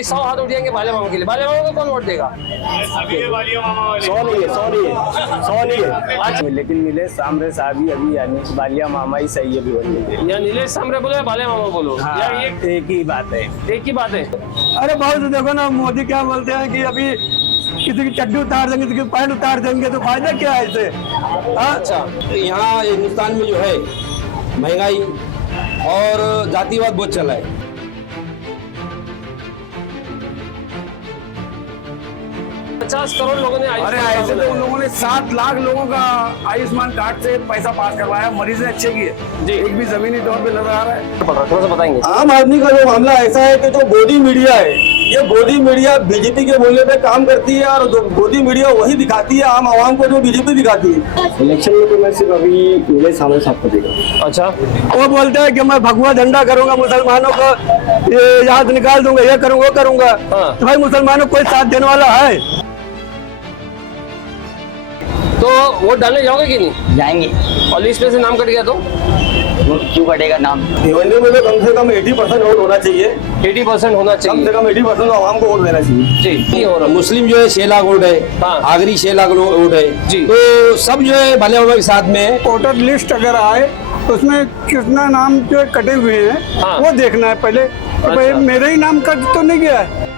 100 हाथ उठ जाएंगे बालिया मामा के लिए। बालिया मामा को कौन वोट देगा? सौ नहीं है। अच्छा, लेकिन नीलेश सांबरे साहब ही अभी यानी बालिया मामा ही सही है अभी। या नीलेश सांबरे बोलो या बालिया मामा बोलो, या ये एक ही बात है। एक ही बात है। अरे बहुत देखो ना, मोदी क्या बोलते हैं कि अभी किसी की चड्डी उतार देंगे, किसी की पैंट उतार देंगे, तो फायदा क्या है इससे? अच्छा, यहाँ हिंदुस्तान में जो है महंगाई और जातिवाद बहुत चला है। ₹50 करोड़ लोगों ने अरे ऐसे तो उन लोगों ने 7 लाख लोगों का आयुष्मान कार्ड से पैसा पास करवाया, मरीज ने अच्छे किए जी। एक भी जमीनी तौर पे नजर आ रहा है। थोड़ा सा बताएंगे। आम आदमी का जो मामला ऐसा है कि जो गोदी मीडिया है, ये गोदी मीडिया बीजेपी के बोलने पे काम करती है और जो गोदी मीडिया वही दिखाती है आम आवाम को जो बीजेपी दिखाती है। इलेक्शन में तो मैं सिर्फ अभी नीलेश सांबरे साहब को देगा। अच्छा, वो बोलते हैं कि मैं भगवा झंडा करूंगा, मुसलमानों को ये याद निकाल दूंगा, ये करूंगा वो करूंगा। हाँ। तो भाई मुसलमानों को कोई साथ देने वाला है? तो वोट डालने जाओगे कि नहीं? जाएंगे। और लिस्ट में से नाम कट गया तो वो क्यों कटेगा नाम? भिवंडी में तो कम से कम 80% वोट होना चाहिए। 80% होना कम चाहिए से कम 80% आवाम को वोट देना चाहिए। जी। नहीं हो रहा। मुस्लिम जो है 6 लाख वोट है, हाँ। आगरी 6 लाख वोट है जी। तो सब जो है बालिया मामा के साथ में है। वोटर लिस्ट अगर आए तो उसमें कितना नाम जो कटे हुए हैं हाँ। वो देखना है पहले। तो भाई अच्छा। मेरा ही नाम कट तो नहीं गया है।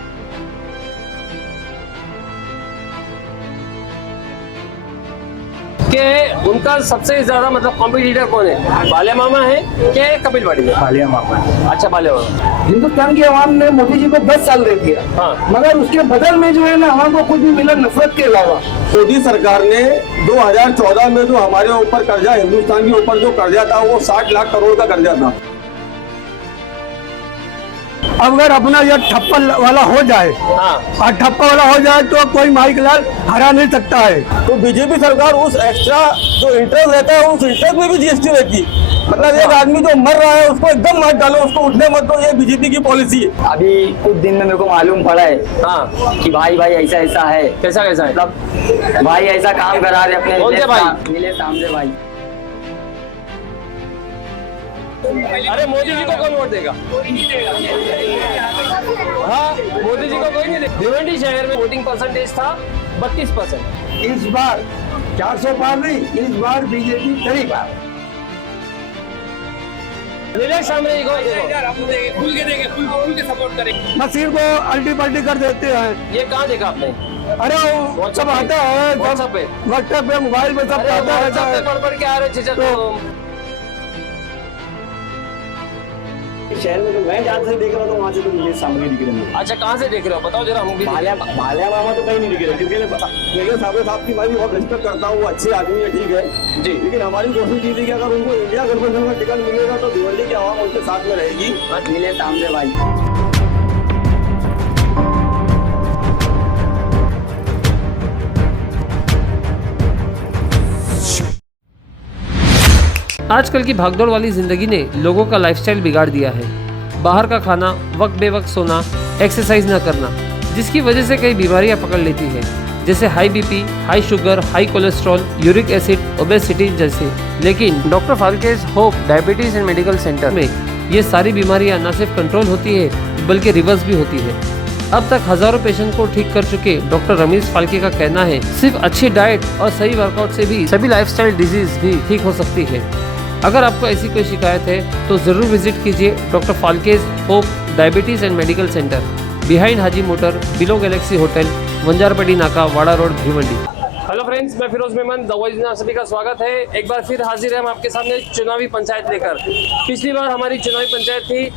कि उनका सबसे ज्यादा मतलब कॉम्पिटिटर कौन है? बालिया मामा है क्या कपिल पाटिल? बालिया मामा। अच्छा, बालिया मामा। हिंदुस्तान की आवाम ने मोदी जी को 10 साल दे दिया, हाँ। मगर उसके बदल में जो है ना आवाम को कुछ भी मिला नफरत के अलावा। मोदी सरकार ने 2014 में जो हमारे ऊपर कर्जा, हिंदुस्तान के ऊपर जो कर्जा था वो 60 लाख करोड़ का कर्जा था। अब अगर अपना यह ठप्पा वाला हो जाए हाँ। और ठप्पा वाला हो जाए तो कोई माइक लाल हरा नहीं सकता है। तो बीजेपी सरकार उस एक्स्ट्रा जो इंटरेस्ट रहता है उस इंटरेस्ट में भी जीएसटी रहती है। मतलब एक आदमी जो मर रहा है उसको एकदम मत डालो, उसको उठने मत दो, ये बीजेपी की पॉलिसी है। अभी कुछ दिन में मेरे को मालूम पड़ा है हाँ, कि भाई ऐसा ऐसा है। कैसा कैसा है? मतलब भाई ऐसा काम करा रहे अपने कौन से भाई? नीलेश सांबरे भाई। अरे मोदी जी को कौन वोट देगा? हाँ, मोदी जी को कोई नहीं देगा। भिवंडी शहर में वोटिंग परसेंटेज था 32%। इस बार 400 पार नहीं, इस बार बीजेपी करीब आ। नीलेश सांबरे को मसीह को अल्टी पल्टी कर देते हैं। ये कहाँ देखा आपने? अरे वो सब आता है व्हाट्सएप पे, व्हाट्सएप पे मोबाइल पे सब अरे आता व्हाट्सएप पे है। पढ़ के आ रहे चीजें तो शहर में तो मैं जहाँ से देख रहा हूँ तो वहाँ से तो नीलेश सांबरे दिख रहे हैं। अच्छा, कहाँ से देख रहे हो? बताओ जरा, हम भी बालिया मामा तो कहीं नहीं दिख रहे, क्योंकि नीलेश सांबरे साहब की मैं भी बहुत रिस्पेक्ट करता हूँ, वो अच्छे आदमी है, ठीक है जी। लेकिन हमारी कोशिश की थी कि अगर उनको इंडिया गठबंधन में टिकट मिलेगा तो भिवंडी की आवाम उनके साथ में रहेगी। नीलेश सांबरे भाई। आजकल की भागदौड़ वाली जिंदगी ने लोगों का लाइफस्टाइल बिगाड़ दिया है। बाहर का खाना, वक्त बेवक्त सोना, एक्सरसाइज न करना, जिसकी वजह से कई बीमारियां पकड़ लेती है, जैसे high BP, high sugar, high cholesterol, uric acid, obesity जैसे। लेकिन doctor Phalke's Hope Diabetes and Medical Centre में ये सारी बीमारियां न सिर्फ कंट्रोल होती है बल्कि रिवर्स भी होती है। अब तक हजारों पेशेंट को ठीक कर चुके डॉक्टर रमेश फाल्के का कहना है, सिर्फ अच्छी डाइट और सही वर्कआउट से भी सभी लाइफस्टाइल डिजीज भी ठीक हो सकती है। अगर आपको ऐसी कोई शिकायत है तो ज़रूर विजिट कीजिए doctor Phalke's Hope Diabetes and Medical Centre, behind Haji Motor, below Galaxy Hotel, Vanjarpatti नाका, Wada Road, Bhiwandi. Hello friends, मैं फिरोज मेमन, द वॉइस में आप सभी का स्वागत है। एक बार फिर हाजिर है हम आपके सामने चुनावी पंचायत लेकर। पिछली बार हमारी चुनावी पंचायत थी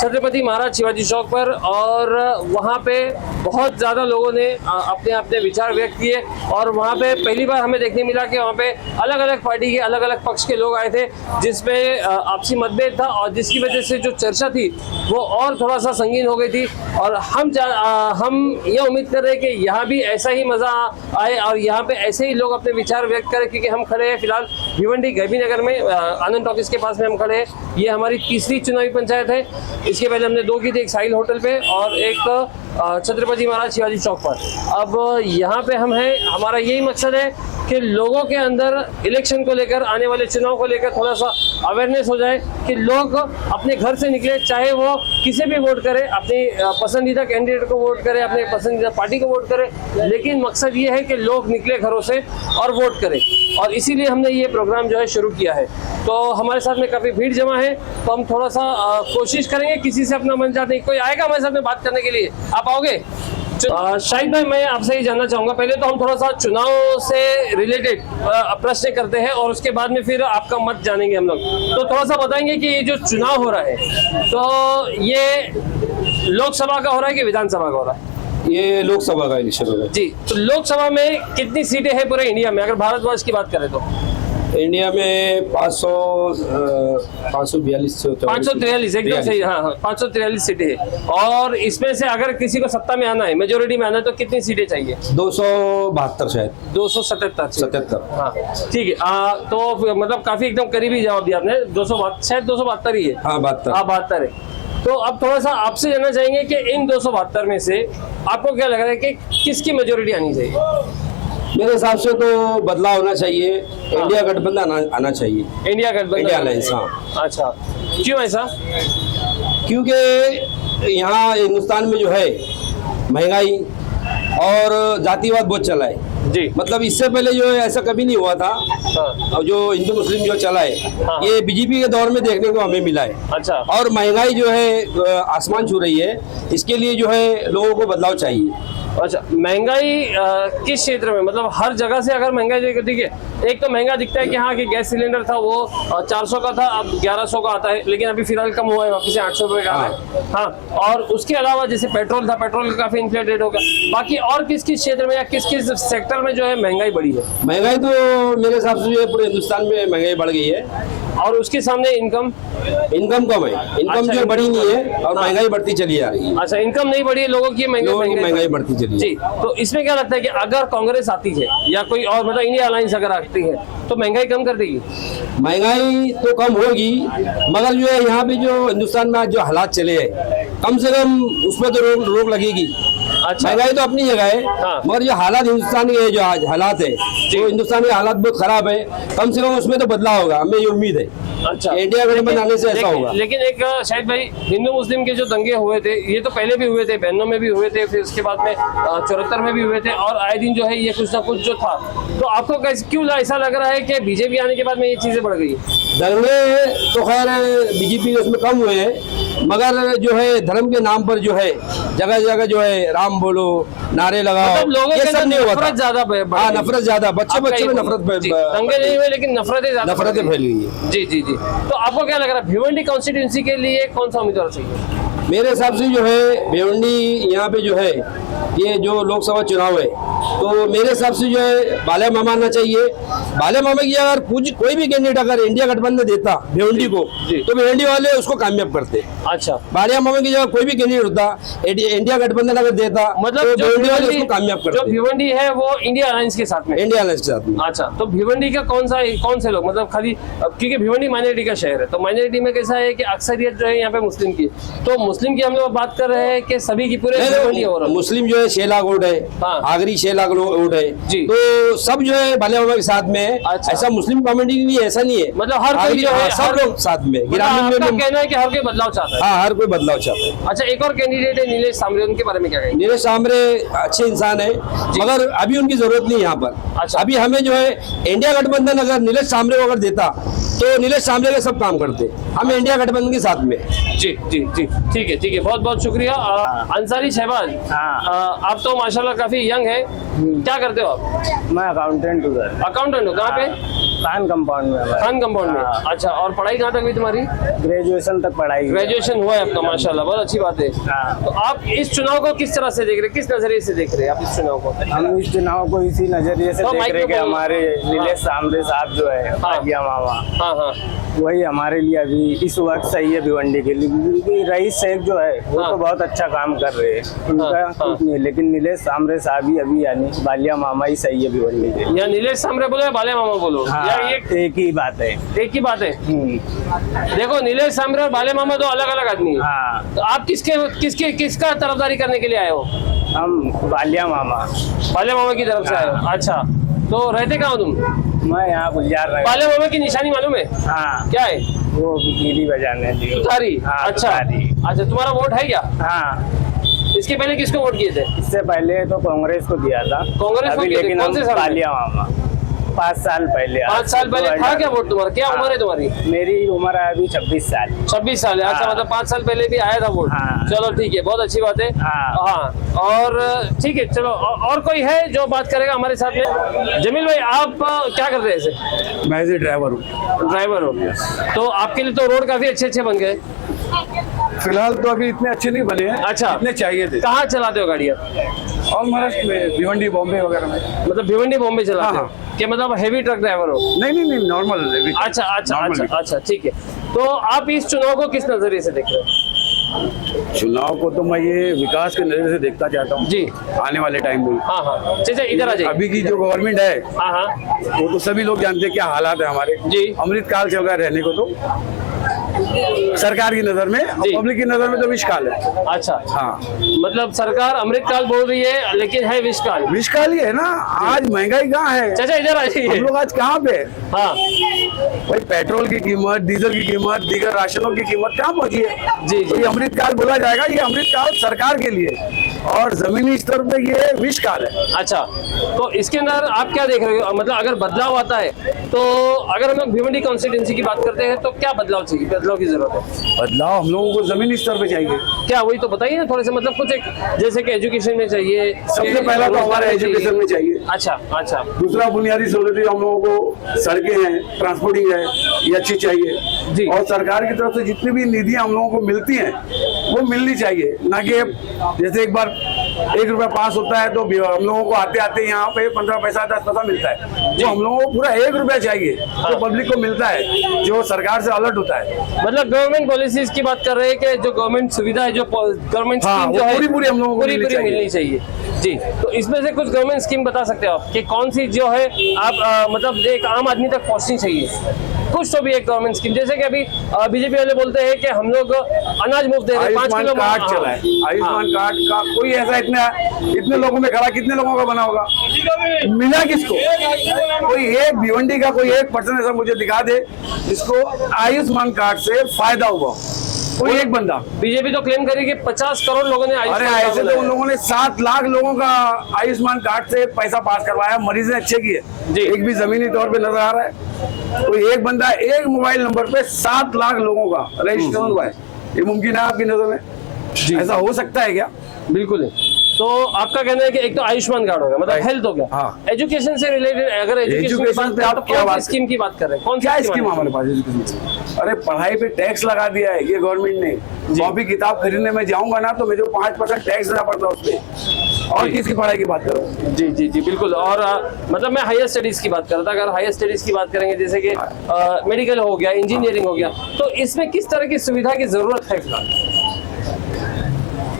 छत्रपति महाराज शिवाजी चौक पर और वहाँ पे बहुत ज़्यादा लोगों ने अपने अपने विचार व्यक्त किए और वहाँ पे पहली बार हमें देखने मिला कि वहाँ पे अलग अलग पार्टी के अलग अलग पक्ष के लोग आए थे, जिसमें आपसी मतभेद था और जिसकी वजह से जो चर्चा थी वो और थोड़ा सा संगीन हो गई थी। और हम ये उम्मीद कर रहे हैं कि यहाँ भी ऐसा ही मज़ा आए और यहाँ पे ऐसे ही लोग अपने विचार व्यक्त करें, क्योंकि हम खड़े हैं फिलहाल भिवंडी गैबी नगर में, आनंद टॉकीज के पास में हम खड़े हैं। ये हमारी तीसरी चुनावी पंचायत है। इसके पहले हमने 2 की थी, एक साहिल होटल पे और एक छत्रपति महाराज शिवाजी चौक पर। अब यहाँ पे हम हैं, हमारा यही मकसद है कि लोगों के अंदर इलेक्शन को लेकर, आने वाले चुनाव को लेकर थोड़ा सा अवेयरनेस हो जाए कि लोग अपने घर से निकले, चाहे वो किसी भी वोट करे, अपनी पसंदीदा कैंडिडेट को वोट करे, अपने पसंदीदा पार्टी को वोट करे, लेकिन मकसद ये है कि लोग निकले घरों से और वोट करें। और इसीलिए हमने ये प्रोग्राम जो है शुरू किया है। तो हमारे साथ में काफ़ी भीड़ जमा है, तो हम थोड़ा सा कोशिश करेंगे किसी से अपना मन चाहते, कोई आएगा हमारे साथ में बात करने के लिए, आप आओगे? शाहिद भाई, मैं आपसे ये जानना चाहूँगा, पहले तो हम थोड़ा सा चुनाव से रिलेटेड प्रश्न करते हैं और उसके बाद में फिर आपका मत जानेंगे हम लोग। तो थोड़ा सा बताएंगे कि ये जो चुनाव हो रहा है, तो ये लोकसभा का हो रहा है कि विधानसभा का हो रहा है? ये लोकसभा का इलेक्शन हो रहा जी, तो लोकसभा में कितनी सीटें हैं पूरे इंडिया में, अगर भारतवर्ष की बात करें तो? है। इंडिया में 542 543, एकदम सही। हाँ, 543 सीटें हैं। और इसमें से अगर किसी को सत्ता में आना है, मेजोरिटी में आना है, तो कितनी सीटें चाहिए? 272 शायद 277। हाँ, ठीक है। तो मतलब काफी एकदम करीबी जवाब दिया आपने। 272, शायद 272 ही है। हाँ, 72। हाँ, 72 है। तो अब थोड़ा सा आपसे जानना चाहेंगे कि इन 272 में से आपको क्या लग रहा है कि किसकी मेजोरिटी आनी चाहिए? मेरे हिसाब से तो बदलाव होना चाहिए, इंडिया गठबंधन आना चाहिए। इंडिया गठबंधन, इंडिया अलायंस, हाँ। अच्छा, क्यों ऐसा? क्योंकि यहाँ हिंदुस्तान में जो है महंगाई और जातिवाद बहुत चला है जी। मतलब इससे पहले जो है ऐसा कभी नहीं हुआ था। हाँ। और जो हिंदू मुस्लिम जो चला है, हाँ। ये बीजेपी के दौर में देखने को हमें मिला है। अच्छा। और महंगाई जो है आसमान छू रही है, इसके लिए जो है लोगों को बदलाव चाहिए। अच्छा, महंगाई किस क्षेत्र में, मतलब हर जगह से अगर महंगाई देखिए, एक तो महंगा दिखता है कि हाँ, कि गैस सिलेंडर था वो 400 का था, अब 1100 का आता है, लेकिन अभी फिलहाल कम हुआ है, वापस से 800 रुपये का है। हाँ, और उसके अलावा जैसे पेट्रोल था, पेट्रोल का काफी इन्फ्लेटेड होगा। बाकी और किस किस क्षेत्र में या किस किस सेक्टर में जो है महंगाई बढ़ी है? महंगाई तो मेरे हिसाब से जो है पूरे हिंदुस्तान में महंगाई बढ़ गई है। और उसके सामने इनकम कम है, इनकम अच्छा, जो बढ़ी नहीं है और हाँ। महंगाई बढ़ती चली आ रही है। अच्छा, इनकम नहीं बढ़ी है, लोगों की महंगाई बढ़ती चली जी। तो इसमें क्या लगता है कि अगर कांग्रेस आती है या कोई और मतलब इंडिया अलायंस अगर आती है तो महंगाई कम कर देगी? महंगाई तो कम होगी, मगर जो है यहाँ पे जो हिंदुस्तान में आज जो हालात चले हैं, कम से कम उसमें तो रोक लगेगी। अच्छा। महंगाई तो अपनी जगह है, हाँ। मगर जो हालात हिंदुस्तान के जो आज हालात है, तो हिंदुस्तान के हालात बहुत खराब है, कम से कम उसमें तो बदलाव होगा, हमें ये उम्मीद है। अच्छा, इंडिया गठबंधन आने से ऐसा होगा। लेकिन एक शायद भाई, हिंदू मुस्लिम के जो दंगे हुए थे, ये तो पहले भी हुए थे, 92 में भी हुए थे, फिर उसके बाद में 74 में भी हुए थे, और आए दिन जो है ये कुछ ना कुछ जो था। तो आपको क्यों ऐसा लग रहा है कि बीजेपी आने के बाद में ये चीजें बढ़ गई? दंगे तो खैर बीजेपी के उसमें कम हुए हैं, मगर जो है धर्म के नाम पर जो है जगह जगह जो है राम बोलो, नारे लगाओ, मतलब लोगों ये के सब नहीं हुआ था। नफरत ज्यादा हाँ, नफरत ज्यादा, बच्चे में नफरत दंगे नहीं हुए, लेकिन नफरतें फैल गई है। जी जी जी। तो आपको क्या लग रहा है, भिवंडी कॉन्स्टिट्यूंसी के लिए कौन सा उम्मीदवार चाहिए? मेरे हिसाब से जो है भिवंडी यहाँ पे जो है ये जो लोकसभा चुनाव है, तो मेरे हिसाब से जो है बाला मामा आना चाहिए। बाला मामा की अगर कोई भी कैंडिडेट अगर इंडिया गठबंधन देता भिवंडी को, तो भिवंडी वाले उसको कामयाब करते। अच्छा, बाला मामा की जगह कोई भी कैंडिडेट होता, इंडिया गठबंधन अगर देता, मतलब तो भिवंडी वाले उसको कामयाब जो करते। भिवंडी है वो इंडिया अलायंस के साथ में, इंडिया अलायंस के साथ में। अच्छा, तो भिवंडी का कौन से लोग, मतलब खाली क्योंकि भिवंडी माइनॉरिटी का शहर है, तो माइनॉरिटी में कैसा है कि अक्सरियत जो है यहाँ पे मुस्लिम की, तो मुस्लिम की हम लोग बात कर रहे हैं कि सभी की पूरे भिवंडी हो रहा है। मुस्लिम जो है 6 लाख वोट है, हाँ। आगरी 6 लाख वोट है जी। तो सब जो है बाला मामा के साथ में है। अच्छा। ऐसा मुस्लिम कम्युनिटी नहीं है, ऐसा नहीं है, मतलब हर कोई जो है, सब लोग साथ में, मतलब ग्रामीण आपका में। कहना है कि हर कोई बदलाव चाहता है। हाँ, हर कोई बदलाव चाहता है। अच्छा, एक और कैंडिडेट है नीलेश सांबरे, उनके बारे में क्या कहेंगे? नीलेश सांबरे अच्छे इंसान है, मगर अभी उनकी जरूरत नहीं यहाँ पर। अच्छा। अभी हमें जो है इंडिया गठबंधन अगर नीलेश सांबरे को अगर देता, तो नीलेश सांबरे के सब काम करते, हम इंडिया गठबंधन के साथ में। जी जी जी, ठीक है, बहुत बहुत शुक्रिया। अंसारी शहबाज, आप तो माशाल्लाह काफी यंग है, क्या करते हो आप? मैं अकाउंटेंट हूँ सर, अकाउंटेंट हो, कहाँ पे? खान कंपाउंड में। खान कंपाउंड में। हाँ। अच्छा, और पढ़ाई कहाँ तक हुई तुम्हारी? ग्रेजुएशन तक पढ़ाई। ग्रेजुएशन हुआ है आपका, माशाल्लाह, बहुत अच्छी बात है। हाँ। तो आप इस चुनाव को किस तरह से देख रहे हैं, किस नजरिए से देख रहे हैं आप इस चुनाव को? हम इस चुनाव को इसी नजरिए से तो देख माइक रहे हैं पे कि बोलो। हमारे नीलेश सांबरे साहब जो है, भाटिया मामा, हाँ हाँ, वही हमारे लिए अभी इस वक्त सही है भिवंडी के लिए, क्योंकि रईस शेख जो है वो हाँ। तो बहुत अच्छा काम कर रहे हैं, उनका हाँ। कुछ नहीं है, लेकिन नीलेश सांबरे साहब ही अभी यानी बालिया मामा ही सही है भिवंडी के लिए। या नीलेश सांबरे बोलो या बालिया मामा बोलो, हाँ, या ये एक ही बात है। एक ही बात है। देखो, नीलेश सांबरे और बालिया मामा दो अलग अलग आदमी है। हाँ, तो आप किसका तरफदारी करने के लिए आए हो? हम बालिया मामा। बालिया मामा की तरफ से आए हो। अच्छा, तो रहते कहाँ हो तुम? मैं यहाँ गुलजार नगर। बाले मामा की निशानी मालूम है? हाँ, क्या है? वो कीली बजाने दी। तुतारी? हाँ, अच्छा तुतारी। अच्छा, तुम्हारा वोट है क्या? हाँ, इसके पहले किसको वोट किए थे? इससे पहले तो कांग्रेस को दिया था। कांग्रेस को अभी किए थे? लेकिन कौन हम से साल में? बालिया मामा 5 साल पहले। 5 साल पहले था क्या वोट तुम्हारा? क्या उम्र है तुम्हारी? मेरी उम्र है अभी 26 साल। 26 साल है। अच्छा, हाँ। मतलब 5 साल पहले भी आया था वोट। हाँ। चलो ठीक है, बहुत अच्छी बात है। हाँ। हाँ, और ठीक है, चलो और कोई है जो बात करेगा हमारे साथ में? जमील भाई, आप क्या कर रहे हैं ऐसे? मैं ऐसे ड्राइवर हूँ। ड्राइवर हो? तो आपके लिए तो रोड काफी अच्छे अच्छे बन गए। फिलहाल तो अभी इतने अच्छे नहीं बने हैं। अच्छा। इतने चाहिए थे। कहाँ चलाते हो गाड़ी आप? और महाराष्ट्र में भिवंडी बॉम्बे वगैरह में। मतलब भिवंडी बॉम्बे चलाते हो? हाँ, क्या मतलब हेवी ट्रक ड्राइवर हो? नहीं नॉर्मल। अच्छा अच्छा Normal अच्छा अच्छा, ठीक है। तो आप इस चुनाव को किस नजरिए से देख रहे हो? चुनाव को तो मैं ये विकास के नजर से देखता चाहता हूँ जी। आने वाले टाइम में। हाँ हाँ, अच्छा इधर आ जाइए। अभी की जो गवर्नमेंट है हाँ हाँ वो तो सभी लोग जानते हैं क्या हालात है हमारे। जी। अमृत काल चल रहा है रहने को तो सरकार की नजर में, जी। पब्लिक की नजर में तो विषकाल है। अच्छा, हाँ, मतलब सरकार अमृतकाल बोल रही है लेकिन है विषकाल। विषकाल ही है ना। आज महंगाई कहाँ है? चाचा इधर आ हम जाइए। लोग आज कहाँ पे? हाँ भाई पेट्रोल की कीमत, डीजल की कीमत, दीगर राशनों की कीमत कहाँ पहुंची है? जी, जी। तो ये अमृतकाल बोला जाएगा, ये अमृतकाल सरकार के लिए और जमीनी स्तर पे ये विषकाल है। अच्छा, तो इसके अंदर आप क्या देख रहे हो? मतलब अगर बदलाव आता है तो अगर हम लोग भिवंडी कॉन्स्टिट्यूंसी की बात करते हैं तो क्या बदलाव चाहिए? बदलाव की जरूरत है? बदलाव हम लोगों को जमीनी स्तर पे चाहिए। क्या वही तो बताइए ना थोड़े से, मतलब कुछ एक जैसे कि एजुकेशन में चाहिए। सबसे पहला तो हमारे एजुकेशन में चाहिए। अच्छा अच्छा, दूसरा बुनियादी सहूलतें हम लोगों को, सड़कें हैं, ट्रांसपोर्टिंग है, ये अच्छी चाहिए जी। और सरकार की तरफ से जितनी भी निधियां हम लोगों को मिलती हैं वो मिलनी चाहिए। ना कि जैसे एक बार 1 रुपया पास होता है तो हम लोगों को आते आते यहाँ पे 15 पैसा 10 पैसा मिलता है। जो हम लोगों को पूरा 1 रुपया चाहिए जो पब्लिक को मिलता है, जो सरकार से अलर्ट होता है। मतलब गवर्नमेंट पॉलिसीज की बात कर रहे हैं कि जो गवर्नमेंट सुविधा है, जो गवर्नमेंट हाँ, स्कीम वो जो है पूरी हम लोगों को पूरी मिलनी मिलनी चाहिए। जी, तो इसमें से कुछ गवर्नमेंट स्कीम बता सकते हो आप कि कौन सी जो है आप मतलब एक आम आदमी तक पहुंचनी चाहिए? कुछ तो भी एक गवर्नमेंट स्कीम, जैसे कि अभी बीजेपी वाले बोलते हैं कि हम लोग अनाज मुफ्त दे रहे हैं, 5 आयुष्मान किलो। कार्ड चला है। आयुष्मान कार्ड का कोई ऐसा इतने लोगों में खड़ा, कितने लोगों का बना होगा? मिला किसको? कोई एक भिवंडी का कोई एक पर्सन ऐसा मुझे दिखा दे जिसको आयुष्मान कार्ड से फायदा हुआ, कोई एक बंदा। बीजेपी तो क्लेम करी कि 50 करोड़ लोगों ने अरे आयुष्मान कार्ड ऐसे तो बनाया। उन लोगों ने 7 लाख लोगों का आयुष्मान कार्ड से पैसा पास करवाया, मरीज ने अच्छे किए। जी। एक भी जमीनी तौर पे नजर आ रहा है? कोई एक बंदा एक मोबाइल नंबर पे 7 लाख लोगों का रजिस्ट्रेशन हुआ है। ये मुमकिन है आपकी नजर में? ऐसा हो सकता है क्या? बिल्कुल है। तो आपका कहना है कि एक तो आयुष्मान कार्ड हो गया, मतलब हेल्थ हो गया। हाँ। एजुकेशन से रिलेटेड अगर एजुकेशन की बात पे करें आप तो क्या कौन सी बात- स्कीम की बात कर रहे हैं? कौन सी क्या स्कीम स्कीम है? हमारे पास एजुकेशन? अरे पढ़ाई पे टैक्स लगा दिया है ये गवर्नमेंट ने। कॉपी किताब खरीदने में जाऊंगा ना तो मुझे 5% टैक्स देना पड़ता है उस पे। और किसकी पढ़ाई की बात करो? जी जी जी बिल्कुल। और मतलब मैं हायर स्टडीज की बात कर रहा था। अगर हायर स्टडीज की बात करेंगे जैसे कि मेडिकल हो गया, इंजीनियरिंग हो गया, तो इसमें किस तरह की सुविधा की जरूरत है फिलहाल?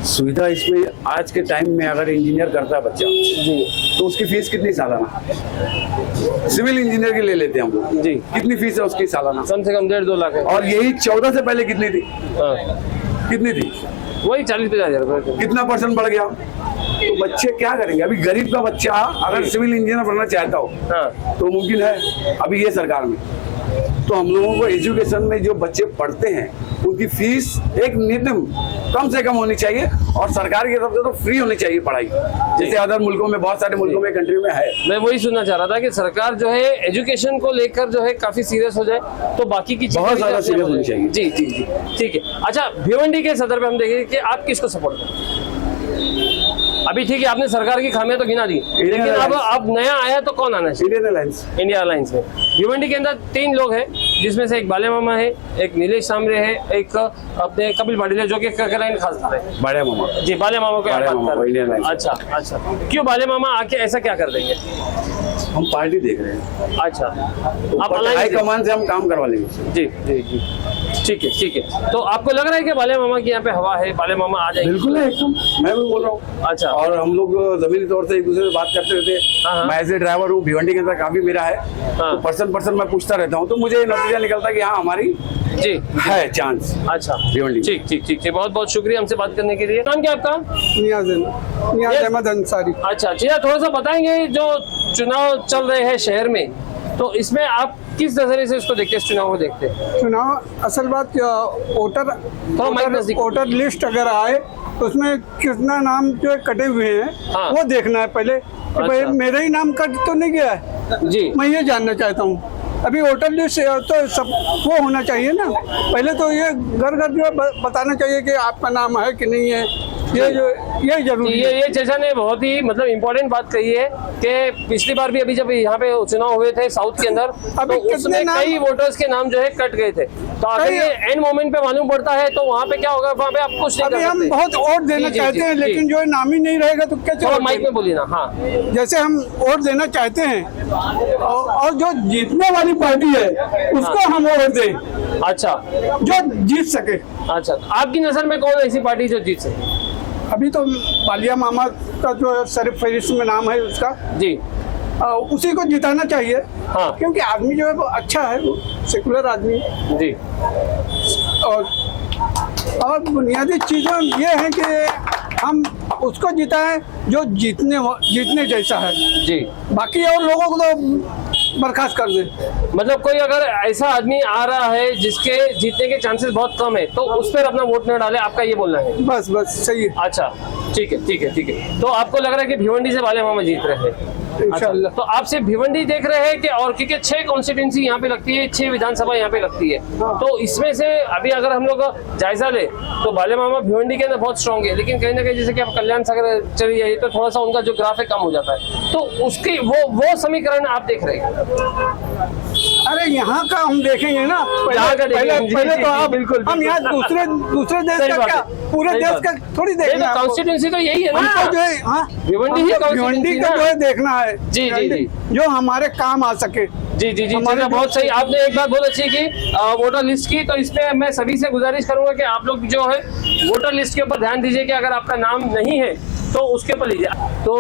सुविधा इसमें आज के टाइम में अगर इंजीनियर करता है बच्चा तो उसकी फीस कितनी सालाना? सिविल इंजीनियर की ले लेते हैं हम लोग। जी। कितनी फीस है उसकी सालाना? कम से कम 1.5-2 लाख है। और यही 14 से पहले कितनी थी? हाँ, कितनी थी? वही 40-50 हजार रुपए। कितना % बढ़ गया? तो बच्चे क्या करेंगे? अभी गरीब का बच्चा अगर सिविल इंजीनियर बनना चाहता हो हाँ तो मुमकिन है अभी ये सरकार में। तो हम लोगों को एजुकेशन में जो बच्चे पढ़ते हैं उनकी फीस एक न्यूनतम कम से कम होनी चाहिए और सरकार की तरफ से तो फ्री होनी चाहिए पढ़ाई, जैसे अदर मुल्कों में, बहुत सारे मुल्कों में, कंट्री में है। मैं वही सुनना चाह रहा था कि सरकार जो है एजुकेशन को लेकर जो है काफी सीरियस हो जाए तो बाकी की चीजें बहुत भी ज्यादा अपने serious आप हो होनी जाएंगी। जी जी जी ठीक है। अच्छा, भिवंडी के सदर पे हम देखेंगे कि आप किसको सपोर्ट करें? अभी ठीक है, आपने सरकार की खामियां तो गिना दी, लेकिन अब नया आया तो कौन आना चाहिए? Indian alliance. इंडिया अलायंस में भिवंडी के अंदर 3 लोग हैं, जिसमें से एक बाले मामा है, एक नीलेश सामरे है, एक अपने कपिल पाटिल है जो कि ककराइन खासदार है। बड़े मामा। जी, बाले मामा को बाले बात मामा, कर रहे इंडियन हैं। अलायंस। अच्छा अच्छा, क्यों बाले मामा आके ऐसा क्या कर देंगे? हम पार्टी देख रहे हैं। अच्छा, आप हाई अलायंस कमान से हम काम करवा लेंगे। जी जी जी ठीक है ठीक है। तो आपको लग रहा है कि बाले मामा की यहाँ पे हवा है, बाले मामा आ जाएंगे? बिल्कुल है एकदम, मैं भी बोल रहा हूँ। अच्छा। और हम लोग जमीनी तौर से एक दूसरे से बात करते रहते हाँ। हैं। मैं एज ए ड्राइवर हूँ, भिवंडी के अंदर काफी मेरा है, हाँ। तो पर्सन मैं पूछता रहता हूँ, तो मुझे नतीजा निकलता है कि हाँ हमारी जी है चांस। अच्छा भिवंडी। ठीक ठीक ठीक ठीक, बहुत बहुत शुक्रिया हमसे बात करने के लिए। नाम क्या आपका? नियाज अहमद अंसारी। अच्छा जी, थोड़ा सा बताएंगे जो चुनाव चल रहे हैं शहर में, तो इसमें आप किस नजरिए से इसको देखते हैं, इस चुनाव को देखते हैं? चुनाव असल बात माइक नजदीक। वोटर लिस्ट अगर आए तो उसमें कितना नाम जो है कटे हुए हैं हाँ। वो देखना है पहले कि भाई अच्छा। मेरा ही नाम कट तो नहीं गया है, जी मैं ये जानना चाहता हूँ। अभी वोटर लिस्ट तो सब वो होना चाहिए ना, पहले तो ये घर घर जो है बताना चाहिए कि आपका नाम है कि नहीं है, ये जरूरी है। ये चर्चा ने बहुत ही मतलब इम्पोर्टेंट बात कही है कि पिछली बार भी अभी जब यहाँ पे चुनाव हुए थे साउथ के अंदर, अभी तो कितने उसमें नाम- कई वोटर्स के नाम जो है कट गए थे, तो अगर ये एंड मोमेंट पे मालूम पड़ता है तो वहाँ पे क्या होगा, वहाँ पे आप कुछ नहीं अभी कर हम सकते। बहुत वोट देना जी, जी, चाहते जी, हैं, जी। लेकिन जो है नाम ही नहीं रहेगा तो कैसे थोड़ा वोट माइक देंगे? में बोलिए ना। हाँ जैसे हम वोट देना चाहते हैं और जो जीतने वाली पार्टी है उसको हम वोट दें, अच्छा जो जीत सके। अच्छा, तो आपकी नजर में कौन ऐसी पार्टी जो जीत सके? अभी तो बालिया मामा का जो है सर फहरिस्त में नाम है उसका, जी उसी को जिताना चाहिए। हाँ। क्योंकि आदमी जो है वो अच्छा है, वो सेकुलर आदमी है। जी और बुनियादी चीज़ें ये हैं कि हम उसको जिताएं जो जीतने जैसा है, जी, बाकी और लोगों को तो बर्खास्त कर दे। मतलब कोई अगर ऐसा आदमी आ रहा है जिसके जीतने के चांसेस बहुत कम है तो उस पर अपना वोट न डाले, आपका ये बोलना है? बस सही है। अच्छा ठीक है ठीक है ठीक है। तो आपको लग रहा है कि भिवंडी से बाले मामा जीत रहे हैं? इंशाल्लाह। तो आप सिर्फ भिवंडी देख रहे हैं कि और क्योंकि 6 कॉन्स्टिट्यूंसी यहाँ पे लगती है, 6 विधानसभा यहाँ पे लगती है, तो इसमें से अभी अगर हम लोग जायजा ले तो बाले मामा भिवंडी के अंदर बहुत स्ट्रॉन्ग है, लेकिन कहीं ना कहीं जैसे कि आप कल्याण सागर चली जाइए तो थोड़ा सा उनका जो ग्राफ है कम हो जाता है, तो उसकी वो समीकरण आप देख रहे हैं? अरे यहाँ का हम देखेंगे ना, यहाँ का देखेंगे। जी, पहले जी, तो जी, आप बिल्कुल, हम यहाँ दूसरे देश सही का बात क्या, है। पूरे सही देश बात का है। थोड़ी नहीं, देखना तो है। कॉन्स्टिट्यूंसी तो यही है ना, हमको जो है, हाँ, भिवंडी ही हमको constituency भिवंडी का ना। जो है देखना है, जी, जी, जी। जो हमारे काम आ सके। जी जी जी, हमारे चलिए, बहुत सही। आपने एक बात बहुत अच्छी की वोटर लिस्ट की, तो इसमें मैं सभी से गुजारिश करूंगा कि आप लोग जो है वोटर लिस्ट के ऊपर ध्यान दीजिए कि अगर आपका नाम नहीं है तो उसके ऊपर लीजिए। तो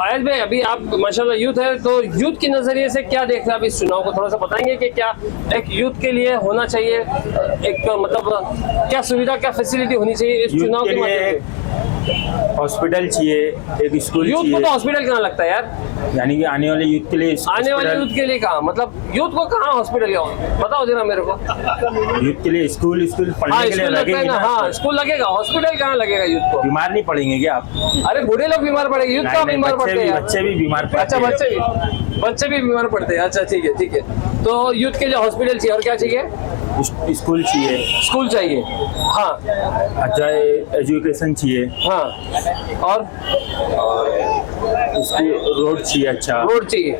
आयल भाई, अभी आप माशाल्लाह यूथ है, तो यूथ के नजरिए से क्या देख रहे हैं आप इस चुनाव को, थोड़ा सा बताएंगे कि क्या एक यूथ के लिए होना चाहिए, एक मतलब क्या सुविधा, क्या फैसिलिटी होनी चाहिए इस चुनाव के माध्यम से? हॉस्पिटल चाहिए, एक स्कूल यूथ को चाहिए, तो हॉस्पिटल कहाँ लगता है यार? यानी कि आने वाले यूथ के लिए आने वाले हॉस्पिटल, यूथ के लिए कहाँ, मतलब यूथ को कहाँ हॉस्पिटल बताओ जरा मेरे को। यूथ के लिए स्कूल पढ़ने हाँ के लिए स्कूल लगता है लगेंगे ना, ना। हाँ स्कूल लगेगा, हॉस्पिटल कहाँ लगेगा यूथ को? बीमार नहीं पड़ेंगे क्या आप? अरे बूढ़े लोग बीमार पड़ेंगे, यूथ का नहीं, बीमार पड़ते हैं यार। बच्चे भी बीमार पड़ते अच्छा, हैं। बच्चे भी बीमार पड़ते हैं। अच्छा ठीक है ठीक है। तो यूथ के लिए हॉस्पिटल चाहिए, और क्या चाहिए? स्कूल चाहिए, स्कूल चाहिए, हाँ अच्छा एजुकेशन चाहिए, हाँ, और उसकी रोड चाहिए, अच्छा रोड चाहिए,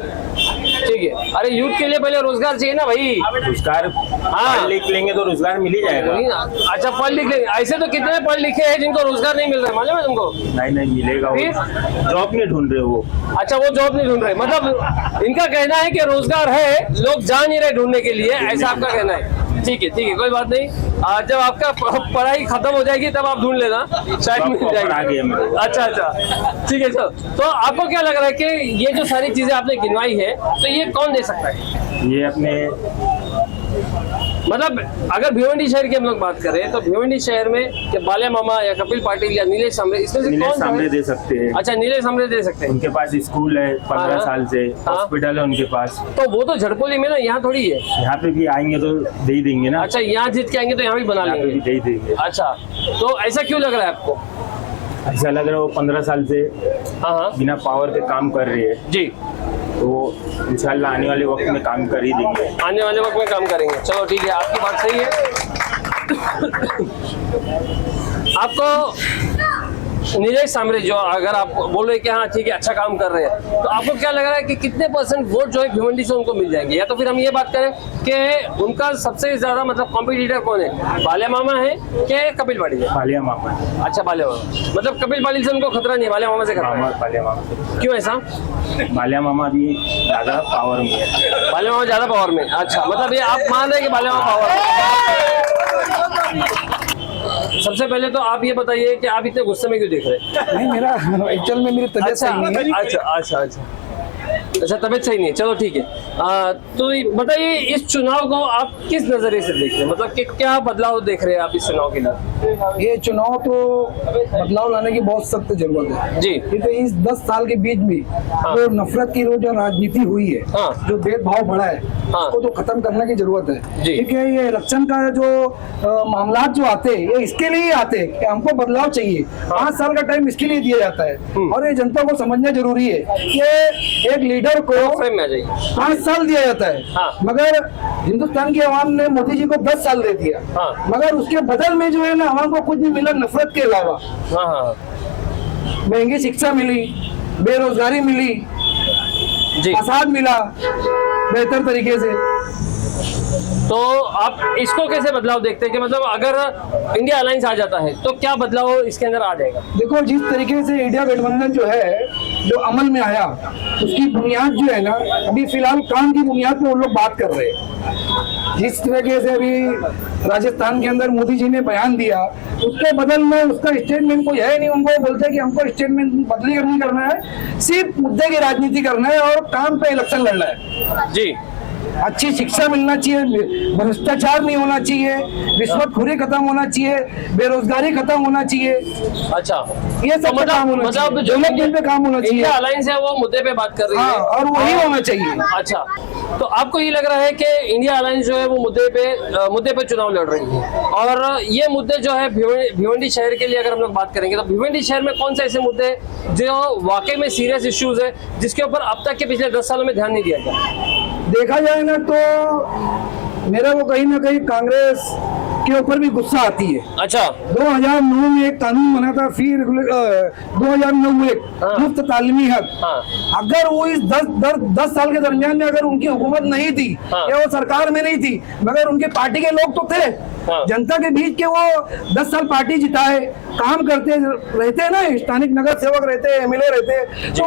ठीक है। अरे यूथ के लिए पहले रोजगार चाहिए ना भाई। रोजगार पढ़ लिख लेंगे तो रोजगार मिल ही जाएगा। नहीं ना, अच्छा पढ़ लिख लेंगे, ऐसे तो कितने पढ़ लिखे हैं जिनको रोजगार नहीं मिल रहा है, मालूम है तुमको? नहीं मिलेगा, फिर? जॉब नहीं ढूंढ रहे वो। अच्छा, वो जॉब नहीं ढूंढ रहे, मतलब इनका कहना है कि रोजगार है, लोग जा नहीं रहे ढूंढने के लिए, ऐसा आपका कहना है? ठीक है कोई बात नहीं। जब आपका पढ़ाई खत्म हो जाएगी तब आप ढूंढ लेना, शायद मिल जाएगी। अच्छा ठीक है सर। तो आपको क्या लग रहा है कि ये जो सारी चीजें आपने गिनवाई है तो ये कौन दे सकता है? ये अपने मतलब अगर भिवंडी शहर की हम लोग बात करें तो भिवंडी शहर में कि बाल्या मामा या कपिल पाटिल या नीलेश सामरे, इसमें से नीलेश कौन सामरे दे सकते हैं। अच्छा, नीलेश सामरे दे सकते हैं। उनके पास स्कूल है 15 साल से, हॉस्पिटल है उनके पास। तो वो तो झड़पोली में ना, यहाँ थोड़ी है। यहाँ पे भी आएंगे तो दे ही देंगे ना। अच्छा, यहाँ जीत के आएंगे तो यहाँ भी बना यहाँ पे भी लेंगे। दे ही देंगे। अच्छा, तो ऐसा क्यों लग रहा है आपको? ऐसा लग रहा है वो 15 साल से हाँ बिना पावर के काम कर रही है, जी, तो इंशाल्लाह आने वाले वक्त में काम कर ही देंगे। आने वाले वक्त में काम करेंगे। चलो ठीक है, आपकी बात सही है। आपको नीलेश सामरे जो, अगर आप बोल रहे कि हाँ ठीक है अच्छा काम कर रहे हैं, तो आपको क्या लग रहा है कि कितने % वोट जो है भिवंडी से उनको मिल जाएंगे? या तो फिर हम ये बात करें कि उनका सबसे ज्यादा मतलब कॉम्पिटिटर कौन है, बाल्या मामा है कि कपिल पाटिल है? बालिया मामा है। अच्छा, बाल्या मामा, मतलब कपिल पाटिल से उनको खतरा नहीं है, बाल्या मामा से खतरा है। बालिया मामा क्यों ऐसा? बालिया मामा भी ज्यादा पावर में है। बाल्या मामा ज्यादा पावर में? अच्छा, मतलब ये आप मान रहे हैं कि बाल्या मामा पावर में? सबसे पहले तो आप ये बताइए कि आप इतने गुस्से में क्यों देख रहे हैं? नहीं, मेरा एक्चुअल में मेरी तबीयत अच्छा सही नहीं है। अच्छा तबीयत सही नहीं है, चलो ठीक है। तो बताइए इस चुनाव को आप किस नजरिए से देख रहे हैं, मतलब कि क्या बदलाव देख रहे हैं आप इस चुनाव के लिए? ये चुनाव तो बदलाव लाने की बहुत सख्त जरूरत है जी। क्योंकि इस 10 साल के बीच में जो नफरत की जो राजनीति हुई है, हाँ। जो भेदभाव बढ़ा है, हाँ। उसको तो खत्म करने की जरूरत है। जी। क्योंकि ये इलेक्शन का जो मामला जो आते हैं ये इसके लिए ही आते हैं कि हमको बदलाव चाहिए। 5 साल का टाइम इसके लिए दिया जाता है और ये जनता को समझना जरूरी है कि एक लीडर को फ्रेम में आ जाइए। 5 साल दिया जाता है, हाँ। मगर हिंदुस्तान की आवाम ने मोदी जी को 10 साल दे दिया, हाँ। मगर उसके बदल में जो है ना आवाम को कुछ नहीं मिला नफरत के अलावा। हाँ हाँ महंगी शिक्षा मिली, बेरोजगारी मिली, जी। फसाद मिला बेहतर तरीके से। तो आप इसको कैसे बदलाव देखते हैं कि मतलब अगर इंडिया अलायंस आ जाता है तो क्या बदलाव इसके अंदर आ जाएगा? देखो जिस तरीके से इंडिया गठबंधन जो है जो अमल में आया उसकी बुनियाद जो है ना अभी फिलहाल काम की बुनियाद पे वो लोग बात कर रहे हैं। जिस तरीके से अभी राजस्थान के अंदर मोदी जी ने बयान दिया उसके बदल में उसका स्टेटमेंट कोई है नहीं। उनको बोलते हैं कि हमको स्टेटमेंट बदली नहीं करना है, सिर्फ मुद्दे की राजनीति करना है और काम पे इलेक्शन लड़ना है। जी। अच्छी शिक्षा मिलना चाहिए, भ्रष्टाचार नहीं होना चाहिए, रिश्वतखोरी खत्म होना चाहिए, बेरोजगारी खत्म होना चाहिए। अच्छा ये सब पे काम होना मतलब चाहिए, जो डेवलपमेंट पे काम होना चाहिए। इंडिया अलायंस है वो मुद्दे पे बात कर रही हाँ, है और वही होना चाहिए। अच्छा तो आपको ये लग रहा है कि इंडिया अलायंस जो है वो मुद्दे पे चुनाव लड़ रही है और ये मुद्दे जो है भिवंडी शहर के लिए अगर हम लोग बात करेंगे तो भिवंडी शहर में कौन से ऐसे मुद्दे जो वाकई में सीरियस इश्यूज है जिसके ऊपर अब तक के पिछले 10 सालों में ध्यान नहीं दिया गया? देखा जाए ना तो मेरा वो कहीं ना कहीं कांग्रेस के ऊपर भी गुस्सा आती है। अच्छा 2009 में एक कानून बना था, फिर 2009 में हाँ। मुफ्त तालीमी हक। हाँ। अगर वो इस 10 साल के दरमियान में अगर उनकी हुकूमत नहीं थी हाँ। या वो सरकार में नहीं थी मगर उनके पार्टी के लोग तो थे, हाँ। जनता के बीच के वो 10 साल पार्टी जिताए, काम करते रहते हैं ना, स्थानिक नगर सेवक रहते हैं, MLA रहते हैं, तो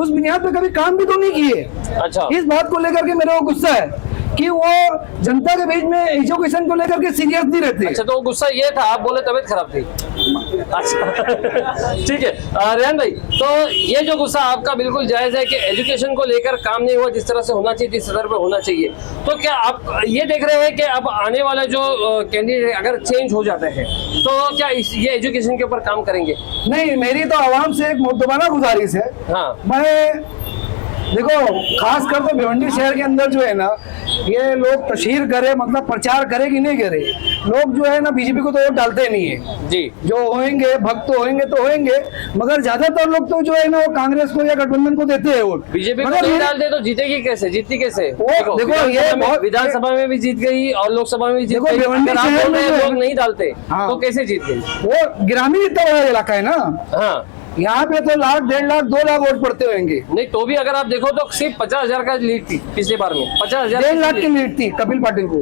उस बुनियाद पे कभी काम भी तो नहीं किए। अच्छा इस बात को लेकर के मेरा वो गुस्सा है कि वो जनता के बीच में एजुकेशन को लेकर के सीरियस नहीं रहते। अच्छा तो वो गुस्सा ये था, आप बोले तबीयत खराब थी। अच्छा ठीक है रेहान भाई, तो ये जो गुस्सा आपका बिल्कुल जायज है कि एजुकेशन को लेकर काम नहीं हुआ जिस तरह से होना चाहिए, जिस स्तर पे होना चाहिए, तो क्या आप ये देख रहे हैं कि अब आने वाले जो कैंडिडेट अगर चेंज हो जाते हैं तो क्या ये एजुकेशन के ऊपर काम करेंगे? नहीं, मेरी तो आवाम से एक मुद्दबाना गुजारिश है। हाँ। मैं देखो खासकर तो भिवंडी शहर के अंदर जो है ना ये लोग तशहीर करे, मतलब प्रचार करे कि नहीं करे, लोग जो है ना बीजेपी को तो वोट डालते नहीं है। जी। जो होंगे भक्त तो होंगे मगर ज्यादातर लोग तो जो है ना वो कांग्रेस को या गठबंधन को देते हैं वोट। बीजेपी को मगर नहीं ये- डालते तो जीतेगी कैसे, जीतती कैसे? देखो, ये बहुत- विधानसभा में भी जीत गई और लोकसभा में भी जीत देखो, गई। भिवंडी अगर आप शहर बोल में रहे हैं जो है- लोग नहीं डालते हाँ। तो कैसे जीत गई? वो ग्रामीण इतना बड़ा इलाका है ना, हाँ यहाँ पे तो 1 लाख 1.5 लाख 2 लाख वोट पड़ते होंगे। नहीं तो भी अगर आप देखो तो सिर्फ 50,000 का लीड थी पिछले बार में, 50,000 1.5 लाख की लीड थी कपिल पाटिल को।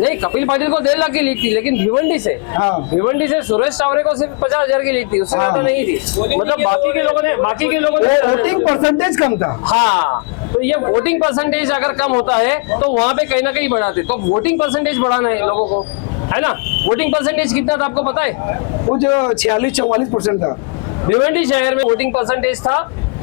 नहीं कपिल पाटिल को 1.5 लाख की लीड थी, लेकिन भिवंडी से हाँ। भिवंडी से सुरेश टावरे को सिर्फ 50,000 की लीड थी, उससे हाँ। ज्यादा नहीं थी। मतलब बाकी के लोगों ने वो वोटिंग परसेंटेज कम था। हाँ तो ये वोटिंग परसेंटेज अगर कम होता है तो वहाँ पे कहीं ना कहीं बढ़ाते, तो वोटिंग परसेंटेज बढ़ाना है लोगों को, है ना? वोटिंग परसेंटेज कितना था आपको पता है? वो जो 46-44% था। भिवंडी शहर में वोटिंग परसेंटेज था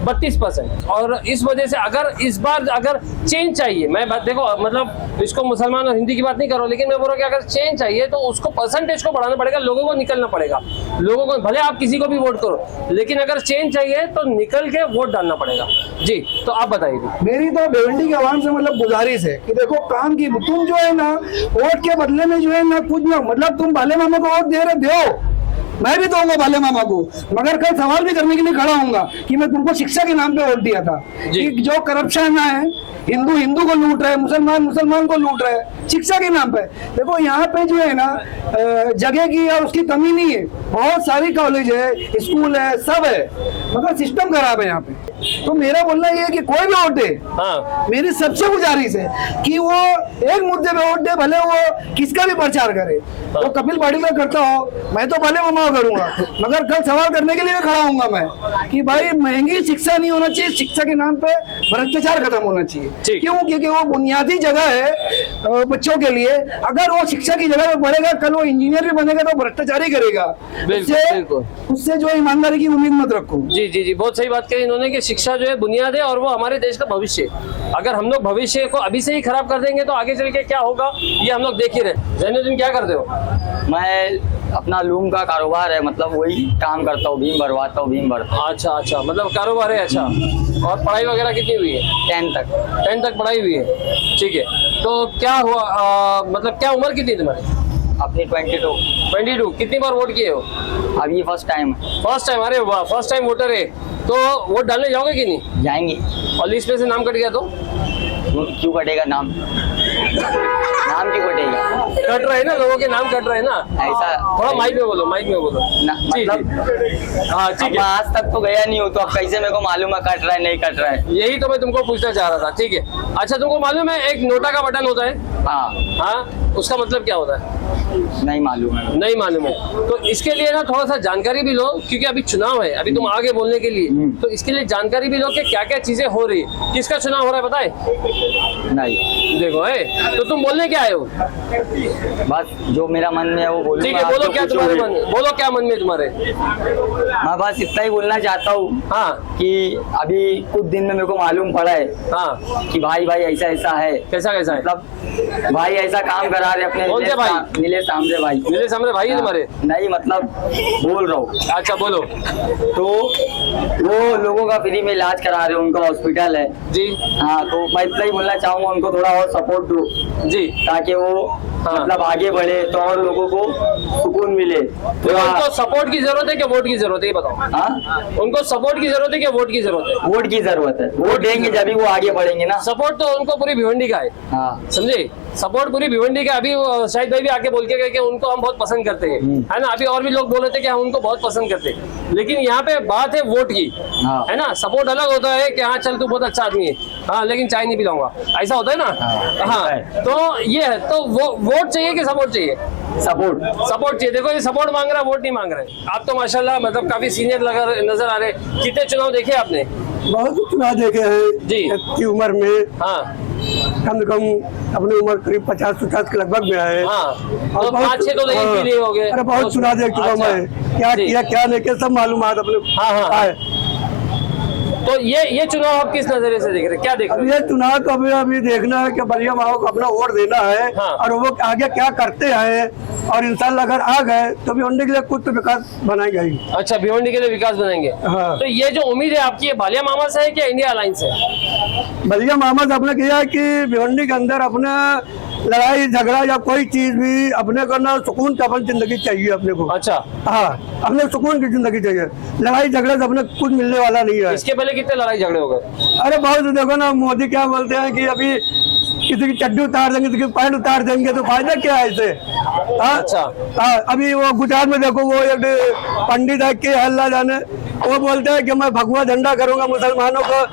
32%। और इस वजह से अगर इस बार अगर चेंज चाहिए, मैं बात देखो मतलब इसको मुसलमान और हिंदी की बात नहीं कर रहा हूँ, लेकिन मैं बोल रहा हूँ कि अगर चेंज चाहिए तो उसको परसेंटेज को बढ़ाना पड़ेगा, लोगों को निकलना पड़ेगा। लोगों को भले आप किसी को भी वोट करो, लेकिन अगर चेंज चाहिए तो निकल के वोट डालना पड़ेगा। जी तो आप बताइए। मेरी तो भिवंडी के आवाम से मतलब गुजारिश है कि देखो काम की, तुम जो है ना वोट के बदले में जो है ना कुछ ना, मतलब तुम भाले मामा को वोट दे रहे दो, मैं भी दूंगा भाले मामा को, मगर कल सवाल भी करने के लिए खड़ा होऊंगा कि मैं तुमको शिक्षा के नाम पे वोट दिया था। कि जो करप्शन है, हिंदू को लूट रहे, मुसलमान को लूट रहे शिक्षा के नाम पे। देखो यहाँ पे जो है ना जगह की और उसकी कमी नहीं है, बहुत सारी कॉलेज है, स्कूल है, सब है, मगर सिस्टम खराब है यहाँ पे। तो मेरा बोलना ये है कि कोई भी वोट दे, हाँ मेरी सबसे गुजारिश है कि वो एक मुद्दे पे वोट दे, भले वो किसका भी प्रचार करे। तो कपिल पाटिल का करता हो, मैं तो भले मामा करूंगा, मगर कल सवाल करने के लिए खड़ा हूंगा मैं कि भाई महंगी शिक्षा नहीं होना चाहिए, शिक्षा के नाम पे भ्रष्टाचार खत्म होना चाहिए। ठीक। क्यों? क्योंकि वो बुनियादी जगह है बच्चों के लिए। अगर वो शिक्षा की जगह पे पढ़ेगा, कल वो इंजीनियर भी बनेगा तो भ्रष्टाचार ही करेगा। उससे जो ईमानदारी की उम्मीद मत रखो। जी जी जी, बहुत सही बात कही इन्होंने कि शिक्षा जो है बुनियाद है और वो हमारे देश का भविष्य। अगर हम लोग भविष्य को अभी से ही खराब कर देंगे तो आगे चल के क्या होगा ये हम लोग देख ही रहे। जैनुद्दीन क्या करते हो? मैं अपना लूम का कारोबार है, मतलब वही काम करता हूँ, भीम भरवाता हूँ, भीम भरता अच्छा अच्छा, मतलब कारोबार है। अच्छा, और पढ़ाई वगैरह कितनी हुई है? 10 तक। 10 तक पढ़ाई हुई है, ठीक है। तो क्या हुआ, मतलब क्या उम्र कितनी है तुम्हारी? अपनी 22। कितनी बार वोट किए हो? अभी फर्स्ट टाइम फर्स्ट टाइम? अरे वाह, फर्स्ट टाइम वोटर है। तो वोट डालने जाओगे कि नहीं? जाएंगे। और लिस्ट में से नाम कट गया तो? क्यों कटेगा नाम? नाम क्यों कटेगा? कट रहे ना, लोगों के नाम कट रहे ना। ऐसा थोड़ा माइक में बोलो, माइक में बोलो। जी, मतलब हाँ ठीक मैं है। आज तक तो गया नहीं हूँ, तो अब कैसे मेरे को मालूम है कट रहा है नहीं कट रहा है? यही तो मैं तुमको पूछना चाह रहा था। ठीक है, अच्छा तुमको मालूम है एक नोटा का बटन होता है? हाँ, हाँ, उसका मतलब क्या होता है? नहीं मालूम है। नहीं मालूम है? तो इसके लिए ना थोड़ा सा जानकारी भी लो, क्योंकि अभी चुनाव है, अभी तुम आगे बोलने के लिए, तो इसके लिए जानकारी भी लो कि क्या क्या चीजें हो रही है। किसका चुनाव हो रहा है पता है? नहीं। देखो है, तो तुम बोलने क्या आए हो? बस जो मेरा मन में है वो बोलूंगा। ठीक है, बोलो आप क्या जो तुम्हारे पूछोगे। मन, बोलो क्या मन में तुम्हारे। मैं बस इतना ही बोलना चाहता हूँ हाँ कि अभी कुछ दिन में मेरे को मालूम पड़ा है हाँ, कि भाई ऐसा ऐसा है। कैसा कैसा है? मतलब भाई ऐसा काम करा रहे अपने कौन से भाई? नीलेश सामने भाई। मेरे सामने भाई है तुम्हारे? नहीं, मतलब बोल रहा हूँ। अच्छा बोलो। तो वो लोगों का फ्री में इलाज करा रहे, उनका हॉस्पिटल है। जी हाँ, तो मैं इतना ही बोलना चाहूंगा उनको थोड़ा और सपोर्ट दो, जी। ताकि वो मतलब आगे बढ़े तो और लोगों को सुकून मिले। तो उनको सपोर्ट की जरूरत है कि वोट की जरूरत है, ये बताओ। हाँ, उनको सपोर्ट की जरूरत है कि वोट की जरूरत है? वोट की जरूरत है। वोट देंगे जब भी वो आगे बढ़ेंगे ना। सपोर्ट तो उनको पूरी भिवंडी का है, हाँ, समझे? सपोर्ट पूरी भिवंडी का। अभी शाहिद भाई भी आके बोल के गए कि उनको हम बहुत पसंद करते हैं, है ना। अभी और भी लोग बोल रहे थे कि हम उनको बहुत पसंद करते हैं, लेकिन यहाँ पे बात है वोट की, हाँ। है ना। सपोर्ट अलग होता है कि हाँ चल तू बहुत अच्छा आदमी है, हाँ लेकिन चाय नहीं पिलाऊंगा, ऐसा होता है ना। हाँ, तो ये है। तो वो वोट चाहिए कि सपोर्ट चाहिए? सपोर्ट चाहिए। देखो ये सपोर्ट मांग रहा है, वोट नहीं मांग रहे। आप तो माशाल्लाह मतलब काफी सीनियर नजर आ रहे। कितने चुनाव देखे आपने? बहुत चुनाव देखे हैं जी। की उम्र में, हाँ कम से कम अपनी उम्र करीब 50-50 के लगभग में है। हाँ, और तो 5-6 तो नहीं हाँ, लिए होंगे। अरे बहुत चुनाव देख चुका अच्छा, मैं, क्या जी। किया क्या नहीं किया सब मालूमात अपने हाँ, हाँ। है। तो ये चुनाव आप किस नजरिए से देख रहे हैं, क्या देख अब रहे हैं? ये चुनाव तो अभी देखना है कि बलिया माओ को अपना वोट देना है, हाँ। और वो आगे क्या करते हैं, और इंशाल्लाह अगर आ गए तो भिवंडी के लिए कुछ तो विकास बनाएंगे ही। अच्छा, भिवंडी के लिए विकास बनाएंगे। हाँ। तो ये जो उम्मीद है आपकी, ये बालिया मामा से है कि इंडिया अलायंस है? बलिया मोहम्मद आपने किया है कि भिवंडी के अंदर अपना लड़ाई झगड़ा या कोई चीज भी अपने को ना, सुकून का अपन जिंदगी चाहिए अपने को। अच्छा, हाँ, अपने सुकून की जिंदगी चाहिए, लड़ाई झगड़े से अपने कुछ मिलने वाला नहीं है। इसके पहले कितने लड़ाई झगड़े हो गए? अरे बहुत देखो ना, मोदी क्या बोलते हैं कि अभी किसी की चड्डी उतार देंगे, किसी की पैंट उतार देंगे, तो फायदा क्या है इससे? हाँ? अच्छा। हाँ, अभी वो गुजरात में देखो, वो एक पंडित है कि अल्लाह जाने, वो बोलते हैं कि मैं भगवा झंडा करूंगा, मुसलमानों को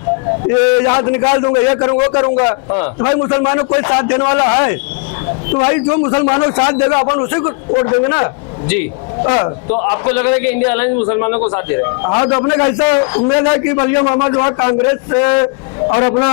ये यहाँ से निकाल दूंगा, ये करूंगा वो करूंगा। हाँ। तो भाई मुसलमानों को कोई साथ देने वाला है? तो भाई जो मुसलमानों को साथ देगा अपन उसी को वोट देंगे ना। जी। हाँ। तो आपको लग रहा है कि इंडिया अलायंस मुसलमानों को साथ दे रहे हैं? हाँ, तो अपने का ऐसा उम्मीद है कि बलिया मामा जो है कांग्रेस से और अपना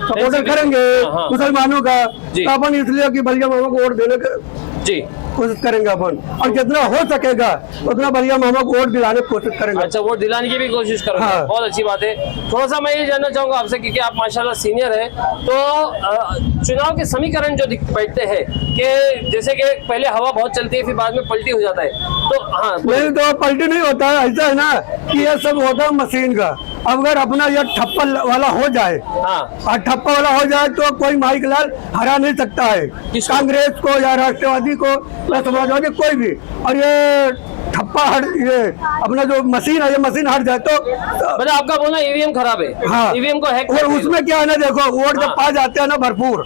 सपोर्ट करेंगे हाँ। मुसलमानों का, जी। तो अपन इसलिए कि बलिया मामा को वोट देने की जी। कोशिश करेंगे अपन, और जितना हो सकेगा उतना बलिया मामा को वोट दिलाने की कोशिश करेंगे। अच्छा, वोट दिलाने की भी कोशिश करोगे। हाँ। बहुत अच्छी बात है। थोड़ा सा मैं ये जानना चाहूंगा आपसे, क्योंकि आप माशाल्लाह सीनियर है, तो चुनाव के समीकरण जो बैठते हैं कि जैसे कि पहले हवा बहुत चलती है, फिर बाद में पलटी हो जाता है, तो हाँ नहीं तो पलटी नहीं होता है, ऐसा है ना कि ये सब होता है मशीन का। अगर अपना ये ठप्पा वाला हो जाए, हाँ, और ठप्पा वाला हो जाए तो कोई माइक लाल हरा नहीं सकता है, किसको? कांग्रेस को या राष्ट्रवादी को या समाजवादी, कोई भी। और ये ठप्पा हट, ये अपना जो मशीन है, ये मशीन हट जाए तो मतलब आपका बोलना ईवीएम खराब है? हाँ। ईवीएम को हैक और उसमें क्या है ना, देखो वोट जब हाँ। पा जाते हैं ना भरपूर,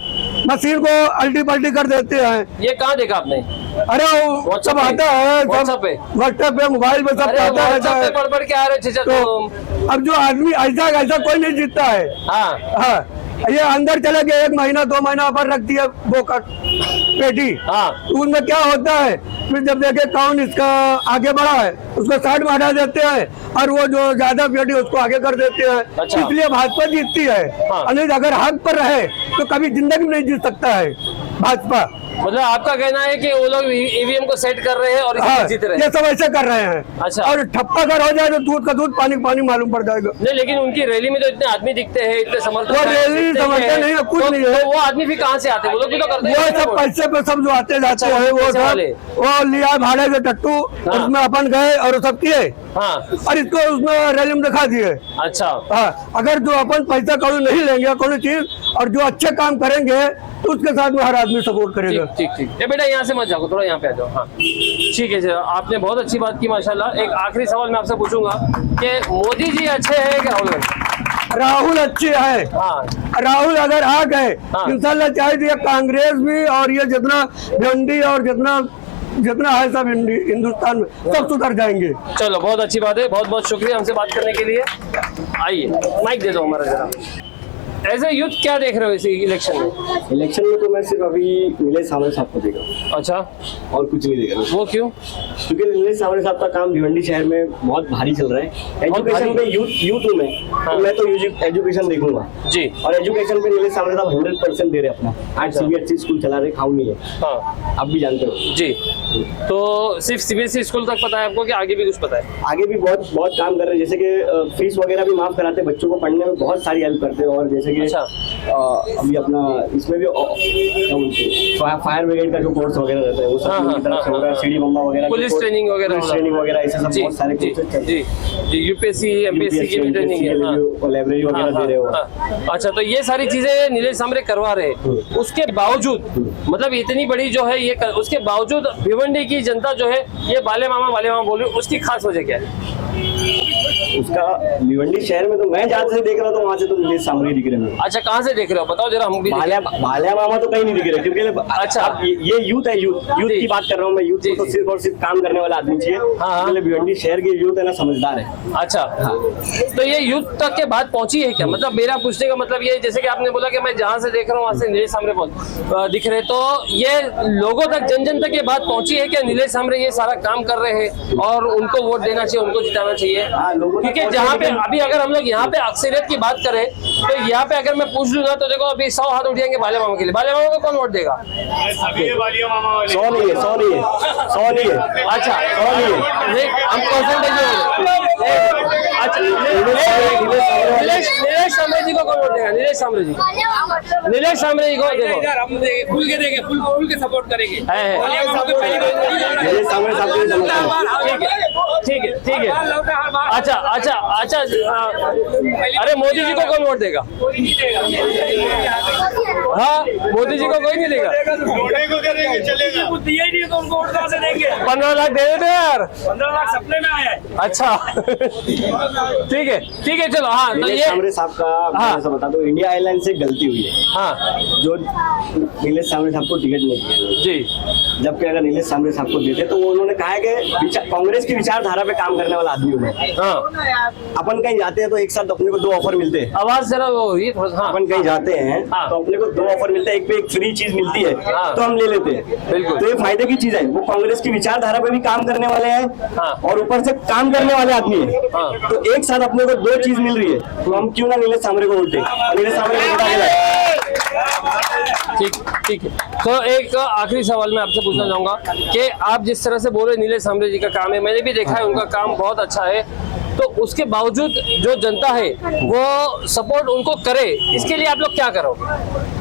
मशीन को अल्टी पल्टी कर देते हैं। ये कहाँ देखा आपने? अरे वो सब आता है, व्हाट्सएप पे व्हाट्सएप पे मोबाइल पे सब अरे आता रहता व्हाट्सएप पे है। पढ़ के आ रहे चचा तो तुम। अब जो आदमी ऐसा ऐसा कोई नहीं जीतता है। हाँ हाँ, ये अंदर चले गए 1 महीना 2 महीना पर रख दिया वो पेटी। हाँ तो उनमें क्या होता है, फिर जब देखे कौन इसका आगे बढ़ा है उसको साइड में हटा देते हैं और वो जो ज्यादा पेटी उसको आगे कर देते हैं। अच्छा। इसलिए भाजपा जीतती है। हाँ। और नहीं तो अगर हक पर रहे तो कभी जिंदगी में नहीं जीत सकता है भाजपा। मतलब आपका कहना है कि वो लोग ईवीएम को सेट कर रहे हैं और इसलिए हाँ, जीत रहे ये हैं। सब ऐसे कर रहे हैं। अच्छा। और ठप्पा अगर हो जाए तो दूध का दूध पानी का पानी मालूम पड़ जाएगा। नहीं, लेकिन उनकी रैली में जो इतने आदमी दिखते हैं, इतने समर्थक वो हैं, रैली इतने समर्थक हैं, नहीं है, कुछ तो- नहीं है। तो वो आदमी भी कहाँ से आते हैं? वो लोग भी तो करते वो हैं सब पैसे पे सब जो आते जाते अच्छा, हैं वो पैसे वाले। सब वो लिया भाड़े के टट्टू, उसमें अपन गए और वो सब किए हाँ और इसको उसमें रैली में दिखा दिए। अच्छा हाँ, अगर जो अपन पैसा कौड़ी नहीं लेंगे कोई चीज और जो अच्छे काम करेंगे तो उसके साथ में हर आदमी सपोर्ट करेगा। ठीक ठीक ठीक। ये बेटा यहाँ से मत जाओ, थोड़ा यहाँ पे आ जाओ। हाँ ठीक है सर, आपने बहुत अच्छी बात की माशाल्लाह। एक आखिरी सवाल मैं आपसे पूछूंगा कि मोदी जी अच्छे हैं कि राहुल गांधी? राहुल अच्छे है। हाँ राहुल अगर आ गए हाँ। इंशाल्लाह चाहे तो ये कांग्रेस भी और ये जितना भिंडी और जितना है सब हिंदुस्तान में सब सुधर जाएंगे। चलो, बहुत अच्छी बात है। बहुत बहुत शुक्रिया हमसे बात करने के लिए। आइए माइक दे दो हमारा जरा। एज ए यूथ क्या देख रहे हो इस इलेक्शन में? इलेक्शन में तो मैं सिर्फ अभी नीलेश सावरे साहब को देख रहा हूँ अच्छा, और कुछ नहीं देख रहा हूँ। वो क्यों? क्योंकि नीलेश सावरे साहब का काम भिवंडी शहर में बहुत भारी चल रहा है। एजुकेशन पे यूथ हूँ मैं, तो मैं तो एजुकेशन देखूंगा जी। और एजुकेशन पे नीलेश सावरे साहब 100% दे रहे अपना। आज सीबीएसई स्कूल चला रहे, खाऊ नहीं है, हाँ आप भी जानते हो जी। तो सिर्फ सीबीएसई स्कूल तक पता है आपको कि आगे भी कुछ पता है? आगे भी बहुत बहुत काम कर रहे हैं, जैसे कि फीस वगैरह भी माफ कराते, बच्चों को पढ़ने में बहुत सारी हेल्प करते हैं। और जैसे कि अच्छा। अभी अपना इसमें भी क्या बोलते हैं, फायर ब्रिगेड का जो कोर्स वगैरह रहता है वो सब हाँ, उनकी तरफ से हाँ, हो रहा है। हाँ, सीडी बम्बा वगैरह, पुलिस ट्रेनिंग वगैरह पुलिस ट्रेनिंग वगैरह ऐसे सब जी बहुत सारे जी कोर्सेज चलते जी जी। यूपीएससी एमपीएससी की भी ट्रेनिंग है। हाँ। हैं, लाइब्रेरी वगैरह दे रहे हो। हाँ। अच्छा, तो ये सारी चीजें नीलेश सामरे करवा रहे हैं। उसके बावजूद मतलब इतनी बड़ी जो है ये उसके बावजूद भिवंडी की जनता जो है ये बाले मामा बोल रही है, उसकी खास वजह क्या है? उसका भिवंडी शहर में तो मैं जहाँ से देख रहा हूँ वहाँ से तो नीलेश सामरे दिख रहे हैं। अच्छा, कहाँ से देख रहे हो बताओ जरा, हम भी देखें। भालिया मामा तो कहीं नहीं दिख रहे, क्योंकि अच्छा। अब ये यूथ है, यूथ जी। की बात कर रहा हूँ मैं। यूथ जी, को तो जी। सिर्फ और सिर्फ काम करने वाला आदमी चाहिए। हाँ। इसलिए भिवंडी शहर के यूथ है ना, समझदार है। अच्छा, तो ये यूथ तक के बात पहुंची है क्या? मतलब मेरा पूछने का मतलब ये, जैसे कि आपने बोला कि मैं जहाँ से देख रहा हूँ वहाँ से नीलेश सामरे दिख रहे, तो ये लोगों तक जन तक ये बात पहुंची है क्या नीलेश सामरे ये सारा काम कर रहे हैं और उनको वोट देना चाहिए, उनको जिताना चाहिए? हाँ, लोगों तक क्योंकि जहाँ पे पहुंची है, अभी अगर हम लोग यहाँ पे अक्सरियत की बात करें तो यहाँ पे अगर मैं पूछ लूँ ना तो देखो अभी 100 हाथ उठाएंगे बाले मामा के लिए। बाले मामा को कौन वोट देगा? 100 नहीं है, 100 नहीं है, 100 नहीं है। अच्छा, 100 नहीं है। नहीं, हम परसेंटेज। अच्छा, नीलेश सामरे जी को कौन वोट देगा? नीलेश सामरे जी, नीलेश सामरे जी को देखो फुल के देंगे, फुल के सपोर्ट करेंगे। है। नीलेश सामरे साहब को भी समझता हूँ। ठीक है। अच्छा, अरे मोदी जी को कौन वोट देगा? हाँ, मोदी जी को कोई नहीं देगा। 15 लाख दे देते यार। 15 लाख सपने में आया है। अच्छा ठीक है चलो। हाँ, तो नीलेश ये सामरे साहब का मैं ऐसा बता दूं, इंडिया एयरलाइन से गलती हुई है हाँ जो नीलेश सामरे साहब को टिकट नहीं दिया। जी, जबकि अगर नीलेश सामरे साहब को देते तो वो उन्होंने कहा है कि कांग्रेस की विचारधारा पे काम करने वाला आदमी हूँ मैं। हाँ। अपन कहीं जाते हैं तो एक साथ अपने को 2 ऑफर मिलते हैं। आवाज जरा वो ये थोड़ा हाँ अपन कहीं जाते हैं हाँ। तो अपने को 2 ऑफर मिलते हैं, एक पे एक फ्री चीज मिलती है हाँ। तो हम ले लेते हैं। बिल्कुल। तो ये फायदे की चीज है। वो कांग्रेस की विचारधारा पे भी काम करने वाले हैं हाँ। और ऊपर से काम करने वाले आदमी है। हाँ। तो एक साथ अपने को 2 चीज मिल रही है, तो हम क्यों ना नीलेश सामरे को वोट दें? नीलेश सामरे को जिता के लाएं। ठीक है। तो एक आखिरी सवाल मैं आपसे पूछना चाहूंगा कि आप जिस तरह से बोल रहे नीलेश सामरे जी का काम है, मैंने भी देखा है उनका काम बहुत अच्छा है, तो उसके बावजूद जो जनता है वो सपोर्ट उनको करे, इसके लिए आप लोग क्या करोगे?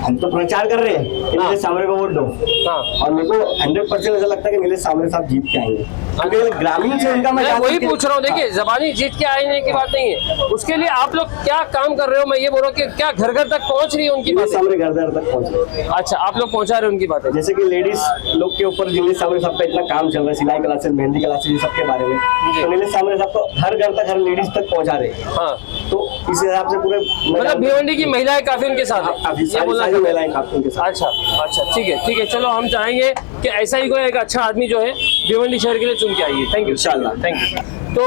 हम तो प्रचार कर रहे हैं कि हाँ। नीलेश सामरे को वोट दो। हाँ। और मेरे को 100% ऐसा लगता है कि नीलेश सामरे साहब जीत के आएंगे, क्योंकि ग्रामीण से उनका मैं जहाँ वही तक- पूछ रहा हूँ। देखिए, जबानी जीत के आने की बात नहीं है, उसके लिए आप लोग क्या काम कर रहे हो? मैं ये बोल रहा हूँ कि क्या घर घर तक पहुंच रही है उनकी नीलेश बातें? सामरे घर दर तक पहुंचे। अच्छा, आप लोग पहुंचा रहे हो उनकी बातें? जैसे कि लेडीज लोग के ऊपर नीलेश सामरे साहब का इतना काम चल रहा है, सिलाई क्लासेस, मेहंदी क्लासेस, ये सब के बारे में, जी। तो नीलेश सामरे साहब को हर घर तक, हर लेडीज तक पहुंचा रहे हैं। हाँ, तो इस हिसाब से पूरे मतलब भिवंडी की महिलाएं काफी उनके साथ है, काफी ये बोलना सारी महिलाएं काफी उनके साथ। अच्छा, ठीक है, चलो हम चाहेंगे कि ऐसा ही कोई एक अच्छा आदमी जो है भिवंडी शहर के लिए चुन के आइए। थैंक यू, इंशाल्लाह। Thank you. तो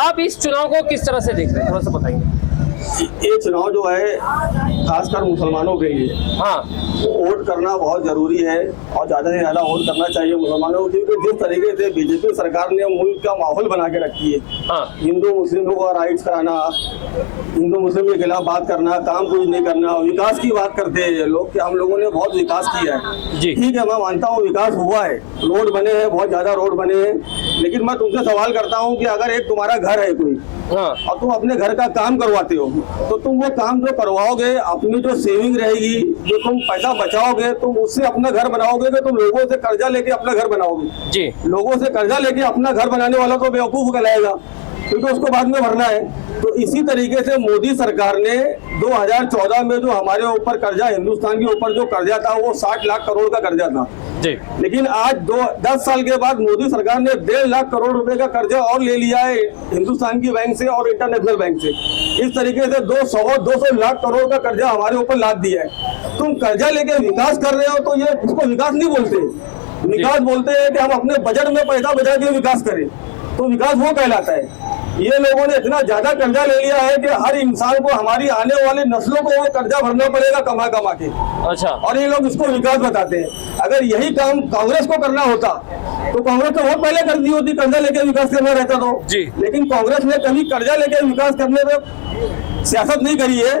आप इस चुनाव को किस तरह से देख रहे हैं, थोड़ा सा बताएंगे। ये चुनाव जो है खासकर मुसलमानों के लिए हाँ, वोट करना बहुत जरूरी है और ज्यादा से ज्यादा वोट करना चाहिए मुसलमानों को, क्योंकि जिस तरीके से बीजेपी सरकार ने मुल्क का माहौल बना के रखी है, हाँ, हिंदू मुस्लिमों का राइट्स कराना, हिंदू मुस्लिम के खिलाफ बात करना, काम कुछ नहीं करना, विकास की बात करते हैं लोग कि हम लोगों ने बहुत विकास किया है। जी। ठीक है, मैं मानता हूँ विकास हुआ है, रोड बने हैं, बहुत ज्यादा रोड बने हैं, लेकिन मैं तुमसे सवाल करता हूँ कि अगर एक तुम्हारा घर है कोई हाँ, और तुम अपने घर का काम करवाते हो, तो तुम वो काम जो करवाओगे, अपनी जो सेविंग रहेगी, जो तुम पैसा बचाओगे, तुम उससे अपना घर बनाओगे कि तुम लोगों से कर्जा लेके अपना घर बनाओगे? जी, लोगों से कर्जा लेके अपना घर बनाने वाला तो बेवकूफ कहलाएगा, क्योंकि उसको बाद में भरना है। तो इसी तरीके से मोदी सरकार ने 2014 में जो हमारे ऊपर कर्जा, हिंदुस्तान के ऊपर जो कर्जा था, वो 60 लाख करोड़ का कर्जा था। जी, लेकिन आज 10 साल के बाद मोदी सरकार ने 1.5 लाख करोड़ रुपए का कर्जा और ले लिया है हिंदुस्तान की बैंक से और इंटरनेशनल बैंक से। इस तरीके से 200 लाख करोड़ का कर्जा हमारे ऊपर लाद दिया है। तुम कर्जा लेके विकास कर रहे हो, तो ये इसको विकास नहीं बोलते। विकास बोलते हैं कि हम अपने बजट में पैसा बचा के विकास करें, तो विकास वो कहलाता है। ये लोगों ने इतना ज्यादा कर्जा ले लिया है कि हर इंसान को, हमारी आने वाली नस्लों को वो कर्जा भरना पड़ेगा कमा कमा के। अच्छा, और ये लोग इसको विकास बताते हैं। अगर यही काम कांग्रेस को करना होता तो कांग्रेस तो बहुत पहले कर दी होती, कर्जा लेके विकास करना रहता तो। जी। लेकिन कांग्रेस ने कभी कर्जा लेके विकास करने में सियासत नहीं करी है।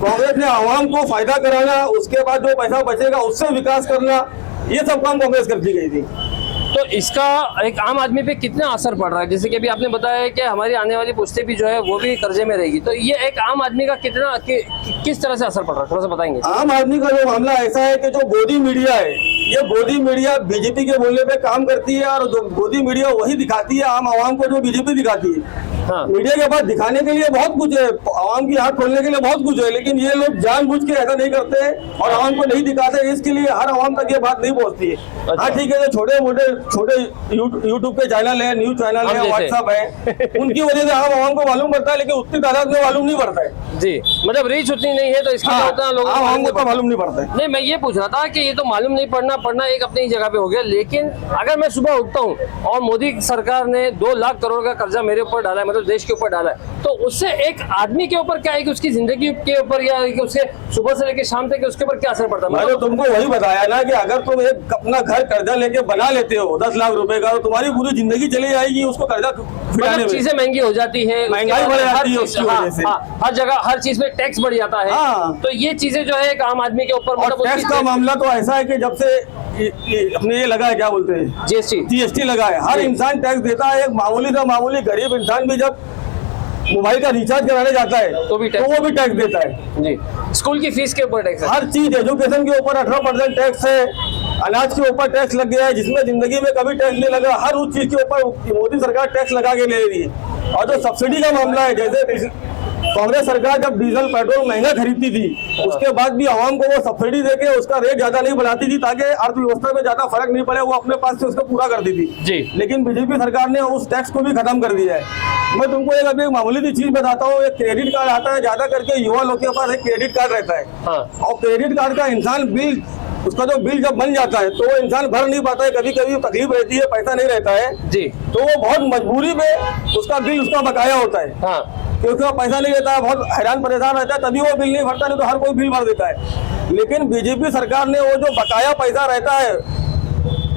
कांग्रेस ने आवाम को फायदा कराना, उसके बाद जो पैसा बचेगा उससे विकास करना, ये सब काम कांग्रेस करती गई थी। तो इसका एक आम आदमी पे कितना असर पड़ रहा है? जैसे कि अभी आपने बताया कि हमारी आने वाली पुश्ते भी जो है वो भी कर्जे में रहेगी, तो ये एक आम आदमी का कितना किस तरह से असर पड़ रहा है, थोड़ा सा बताएंगे। आम आदमी का जो मामला ऐसा है कि जो गोदी मीडिया है, ये गोदी मीडिया बीजेपी के बोलने पे काम करती है, और जो गोदी मीडिया वही दिखाती है आम आवाम को जो बीजेपी दिखाती है। हाँ। मीडिया के पास दिखाने के लिए बहुत कुछ है, आवाम की आंख खोलने के लिए बहुत कुछ है, लेकिन ये लोग जानबूझ के ऐसा नहीं करते हैं और आवाम को नहीं दिखाते, इसके लिए हर आवाम तक ये बात नहीं पहुंचती है। हाँ ठीक है, जो छोटे मोटे यूट्यूब पे चैनल है, न्यूज चैनल है, व्हाट्सएप है, उनकी वजह से आम आवाम को मालूम पड़ता है, लेकिन उतनी तादाद में मालूम नहीं पड़ता है। जी, मतलब रीच उतनी नहीं है, तो इसके लिए उतना लोगों को आवाम को मालूम नहीं पड़ता है। नहीं, मैं ये पूछ रहा था कि ये तो मालूम नहीं पड़ना एक अपनी जगह पे हो गया, लेकिन अगर मैं सुबह उठता हूँ और मोदी सरकार ने 2 लाख करोड़ का कर्जा मेरे ऊपर डाला है, मतलब देश के ऊपर डाला है, तो उससे एक आदमी के ऊपर क्या है कि उसकी जिंदगी के ऊपर या उसके सुबह से लेकर शाम तक उसके ऊपर क्या असर पड़ता है? मैंने तुमको वही बताया ना कि अगर तुम एक अपना घर कर्जा लेके बना लेते हो 10 लाख रुपए का, तो तुम्हारी पूरी जिंदगी चली जाएगी उसको कर्जा फिराने मतलब में। चीजें महंगी हो जाती है, महंगाई बढ़ जाती है उसकी वजह से। हर जगह हर चीज में टैक्स बढ़ जाता है। हाँ। तो ये चीजें जो है एक आम आदमी के ऊपर, और टैक्स का मामला तो ऐसा है कि जब से अपने ये लगा है, क्या बोलते हैं, जीएसटी लगा है, हर इंसान टैक्स देता है। एक मामूली से मामूली गरीब इंसान भी जब मोबाइल का रिचार्ज कराने जाता है तो वो भी टैक्स देता है। जी, स्कूल की फीस के ऊपर टैक्स है, हर चीज, एजुकेशन के ऊपर 18% टैक्स है, अनाज के ऊपर टैक्स लग गया है, जिसमें जिंदगी में कभी टैक्स नहीं लगा, हर उस चीज के ऊपर मोदी सरकार टैक्स लगा के ले रही है। और जो सब्सिडी का मामला है, जैसे कांग्रेस सरकार जब डीजल पेट्रोल महंगा खरीदती थी, उसके बाद भी आवाम को वो सब्सिडी देके उसका रेट ज्यादा नहीं बढ़ाती थी ताकि अर्थव्यवस्था में ज्यादा फर्क नहीं पड़े, वो अपने पास से उसको पूरा कर दी थी। जी। लेकिन बीजेपी सरकार ने उस टैक्स को भी खत्म कर दिया है। मैं तुमको एक अभी मामूली सी चीज बताता हूँ, एक क्रेडिट कार्ड आता है, ज्यादा करके युवा लोग के पास एक क्रेडिट कार्ड रहता है। हाँ। और क्रेडिट कार्ड का इंसान बिल, उसका जो बिल जब बन जाता है तो वो इंसान भर नहीं पाता है, कभी कभी तकलीफ रहती है, पैसा नहीं रहता है जी, तो वो बहुत मजबूरी में उसका बिल उसका बकाया होता है। हाँ, क्योंकि वो पैसा नहीं देता है, बहुत हैरान परेशान रहता है, तभी वो बिल नहीं भरता, नहीं तो हर कोई बिल भर देता है। लेकिन बीजेपी सरकार ने वो जो बकाया पैसा रहता है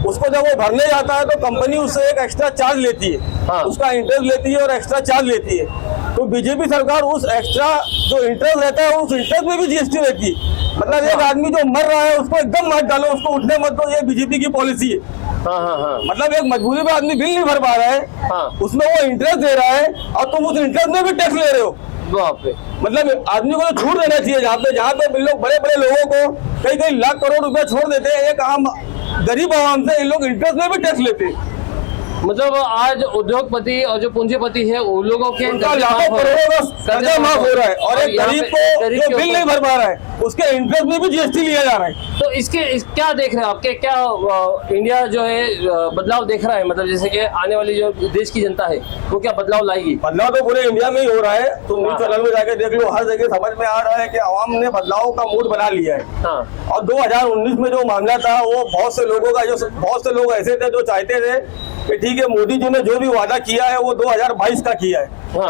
उसको जब वो भरने जाता है तो कंपनी उससे एक एक्स्ट्रा चार्ज लेती है। हाँ। उसका इंटरेस्ट लेती है और एक्स्ट्रा चार्ज लेती है। तो बीजेपी सरकार उस एक्स्ट्रा जो इंटरेस्ट रहता है उस इंटरेस्ट में भी जीएसटी रहती है। मतलब एक आदमी जो मर रहा है उसको एकदम मत डालो, उसको उठने मत दो, ये बीजेपी की पॉलिसी है। हाँ, हाँ, हाँ। मतलब एक मजबूरी में आदमी बिल नहीं भर पा रहा है, हाँ। उसमें वो इंटरेस्ट दे रहा है और तुम उस इंटरेस्ट में भी टैक्स ले रहे हो। बाप रे। मतलब आदमी को तो छूट देना चाहिए, जहाँ पे लोग बड़े बड़े लोगों को कई लाख करोड़ रुपए छोड़ देते हैं, एक आम गरीब आवाम से इन लोग इंटरेस्ट में भी टैक्स लेते हैं। मतलब आज उद्योगपति और जो पूंजीपति है उन लोगों के उनका लाखों करोड़ों का कर्जा माफ हो रहा है और एक गरीब को जो बिल नहीं भर पा रहा है उसके इंटरेस्ट में भी जीएसटी लिया जा रहा है। तो क्या देख रहे हैं आपके, क्या इंडिया जो है बदलाव देख रहा है, मतलब जैसे कि आने वाली जो देश की जनता है वो क्या बदलाव लाएगी? बदलाव तो पूरे इंडिया में ही हो रहा है। तुम न्यूज चैनल में जाके देख लो, हर जगह समझ में आ रहा है कि आवाम ने बदलाव का मूड बना लिया है। और 2019 में जो मामला था वो बहुत से लोग ऐसे थे जो चाहते थे कि ठीक है मोदी जी ने जो भी वादा किया है वो 2022 का किया है,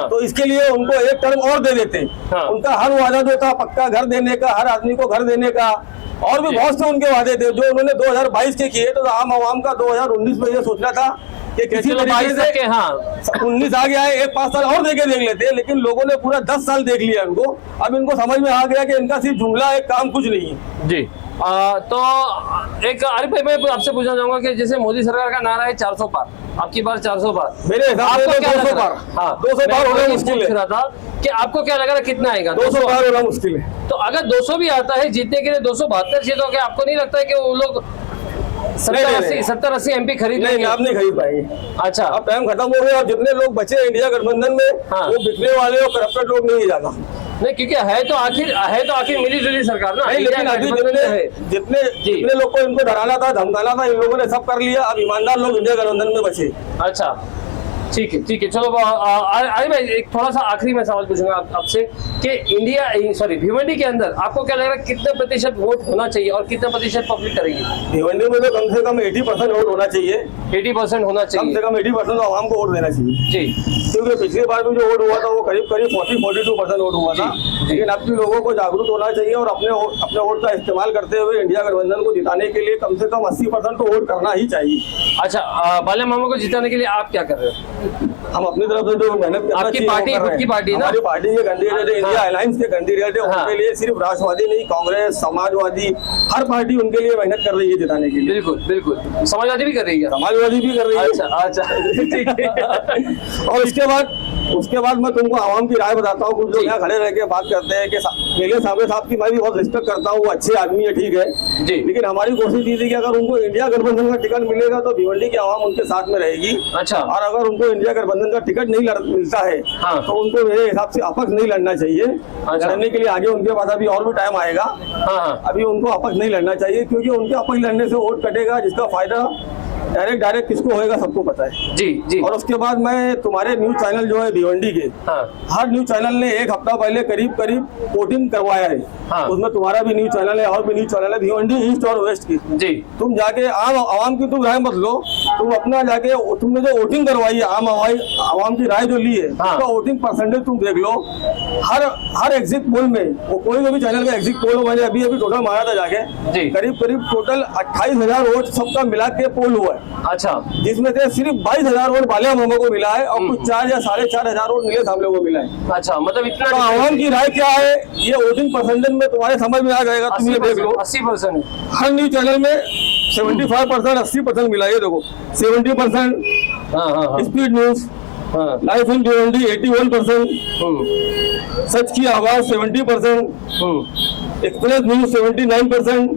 तो इसके लिए उनको एक टर्म और दे देते। उनका हर वादा जो था पक्का घर देने का, हर आदमी को घर देने का, और भी बहुत से उनके वादे थे जो उन्होंने 2022 के किए। तो आम आवाम का 2019 में ये सोचना था कि किसी तरीके से 19 आ गया है, 5 साल और देके देख लेते हैं, लेकिन लोगों ने पूरा 10 साल देख लिया उनको। अब इनको समझ में आ गया कि इनका सिर्फ जुमला एक काम कुछ नहीं है जी। तो एक आरिफ भाई मैं आपसे पूछना चाहूंगा कि जैसे मोदी सरकार का नारा है 400 पार, आपकी बार 400 पार, मेरे हिसाब से 200 पार। हाँ 200 पार होना मुश्किल है। था कि आपको क्या लग रहा है कितना आएगा? 200 पार होना मुश्किल है। तो अगर 200 भी आता है जीतने के लिए 272 सीटों के, आपको नहीं लगता है कि वो लोग 70-80 MP खरीद लेंगे? आप नहीं खरीद पाएंगे। अच्छा, अब टाइम खत्म हो गया और जितने लोग बचे इंडिया गठबंधन में वो बिकने वाले और करप्टेड लोग नहीं ज्यादा। नहीं, क्योंकि है तो आखिर मिली जुली सरकार ना। नहीं, लेकिन अभी जितने लोग को इनको डराना था, धमकाना था, इन लोगों ने सब कर लिया। अब ईमानदार लोग इंडिया गठबंधन में बचे। अच्छा, ठीक है। चलो आरिफ भाई एक थोड़ा सा आखिरी में सवाल पूछूंगा आपसे कि भिवंडी के अंदर आपको क्या लग रहा है कितने प्रतिशत वोट होना चाहिए और कितने प्रतिशत पब्लिक करेगी? भिवंडी में तो कम से कम 80% वोट होना चाहिए। 80% होना चाहिए, कम से कम 80% आवाम को वोट देना चाहिए जी। क्योंकि पिछली बार भी जो वोट हुआ था वो करीब 40-42% वोट हुआ था। लेकिन अब भी लोगों को जागरूक होना चाहिए और अपने वोट का इस्तेमाल करते हुए इंडिया गठबंधन को जिताने के लिए कम से कम 80% तो वोट करना ही चाहिए। अच्छा, बाले मामा को जिताने के लिए आप क्या कर रहे हो? हम अपनी तरफ से जो मेहनत करना आपकी पार्टी खुद की पार्टी ना? हमारी पार्टी के कैंडिडेट है, इंडिया अलायंस के कैंडिडेट है। उनके लिए सिर्फ राष्ट्रवादी नहीं, कांग्रेस, समाजवादी, हर पार्टी उनके लिए मेहनत कर रही है जिताने के लिए। बिल्कुल। समाजवादी भी कर रही है? समाजवादी भी कर रही है। अच्छा ठीक है। और उसके बाद मैं तुमको आवाम की राय बताता हूँ। कुछ लोग यहाँ खड़े रह के बात करते हैं कि मेरे साहब की मैं भी बहुत रिस्पेक्ट करता हूँ, वो अच्छे आदमी है, ठीक है जी। लेकिन हमारी कोशिश ये थी कि अगर उनको इंडिया गठबंधन का टिकट मिलेगा तो भिवंडी की आवाम उनके साथ में रहेगी। अच्छा, और अगर उनको इंडिया गठबंधन का टिकट नहीं मिलता है तो उनको मेरे हिसाब से अपक्ष नहीं लड़ना चाहिए। लड़ने के लिए आगे उनके पास अभी और भी टाइम आएगा। अभी उनको अपक्ष नहीं लड़ना चाहिए क्योंकि उनके अपक्ष लड़ने से वोट कटेगा, जिसका फायदा डायरेक्ट किसको होएगा सबको पता है जी। और उसके बाद मैं तुम्हारे न्यूज चैनल जो है भिवंडी के, हर न्यूज चैनल ने एक हफ्ता पहले करीब वोटिंग करवाया है। उसमें तुम्हारा भी न्यूज चैनल है और भी न्यूज चैनल है भिवंडी ईस्ट और वेस्ट की जी। तुम जाके आवाम की तुम राय मत लो, तुम अपना जाके तुमने जो वोटिंग करवाई है आवाम की राय जो ली है उसका वोटिंग परसेंटेज तुम देख लो। हर एग्जिट पोल में वो कोई भी चैनल का एग्जिट पोल मैंने अभी टोटल मारा था जाके, करीब टोटल 28,000 वोट सबका मिला के पोल हुआ है। अच्छा, जिसमें से सिर्फ 22,000 वोट बालिया मामा को मिला है और कुछ 4 या 4,500 वोट नीलेश हमले को मिला है। अच्छा, मतलब इतना तो आवाम की राय क्या है ये वोटिंग परसेंटेज में तुम्हारे समझ में आ जाएगा। तुम ये देख लो 80%, हर न्यूज चैनल में 75%, 80% मिला है। देखो 70% speed news, life in Bhiwandi 81%, सच की आवाज 70%, एक्सप्रेस न्यूज 79%,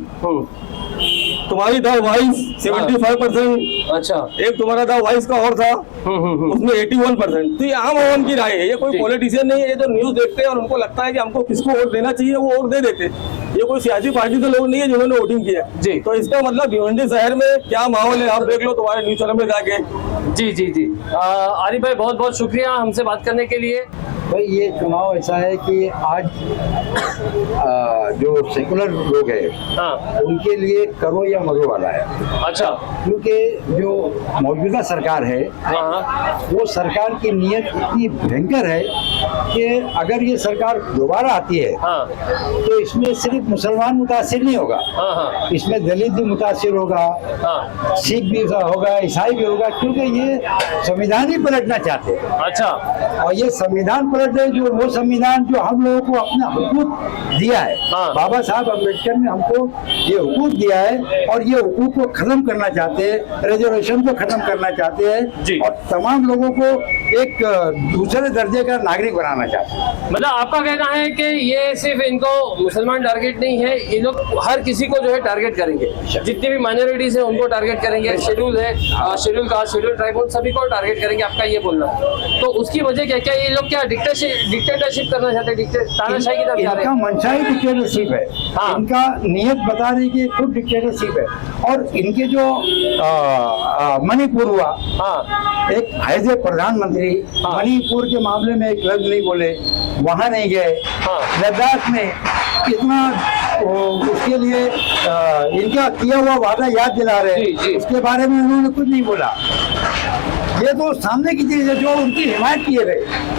तुम्हारी द वॉइस 75%। अच्छा, एक तुम्हारा द वॉइस का और था उसमें 81%। तो ये आम आवाम की राय है, ये कोई पॉलिटिशियन नहीं है। ये जो न्यूज देखते हैं और उनको लगता है कि हमको किसको वोट देना चाहिए वो वोट दे देते। ये कोई सियासी पार्टी के लोग नहीं है जिन्होंने वोटिंग किया जी। तो इसका मतलब भिवंडी शहर में क्या माहौल है आप देख लो तुम्हारे न्यूज चैनल में जाके। जी। आरिफ भाई बहुत बहुत शुक्रिया हमसे बात करने के लिए। भाई ये चुनाव ऐसा है कि आज जो सेकुलर लोग हैं उनके लिए करो या मरो वाला है। अच्छा, क्योंकि जो मौजूदा सरकार है वो सरकार की नीयत इतनी भयंकर है कि अगर ये सरकार दोबारा आती है तो इसमें सिर्फ मुसलमान मुतासिर नहीं होगा, इसमें दलित भी मुतासिर होगा, सिख भी होगा, ईसाई भी होगा, क्योंकि ये संविधान ही पलटना चाहते हैं। अच्छा, और ये संविधान जो वो संविधान जो हम लोगों को अपना हुकूक दिया है, बाबा साहब अम्बेडकर ने हमको ये हुकूक दिया है और ये हुकूक को खत्म करना चाहते हैं, रिजर्वेशन को खत्म करना चाहते हैं और तमाम लोगों को एक दूसरे दर्जे का नागरिक बनाना चाहते हैं। मतलब आपका कहना है कि ये सिर्फ इनको मुसलमान टारगेट नहीं है, ये लोग हर किसी को जो है टारगेट करेंगे, जितनी भी माइनॉरिटीज है उनको टारगेट करेंगे, शेड्यूल है, शेड्यूल कास्ट, शेड्यूल ट्राइब, उन सभी को टारगेट करेंगे, आपका ये बोलना है। तो उसकी वजह क्या क्या, ये लोग क्या डिक्टेटरशिप करना चाहते हैं, तानाशाही की तरफ जा रहे इनका हैं? मंशा ही डिक्टेटरशिप है। हाँ। इनका नियत बता रही कि खुद डिक्टेटरशिप है। और इनके जो मणिपुर हुआ, हाँ एक एज ए प्रधानमंत्री मणिपुर के मामले में एक लफ्ज नहीं बोले, वहां नहीं गए। लद्दाख में कितना उसके लिए इनका किया हुआ वादा याद दिला रहे, उसके बारे में उन्होंने कुछ नहीं बोला। ये तो सामने की चीज है जो उनकी हिमायत किए गए।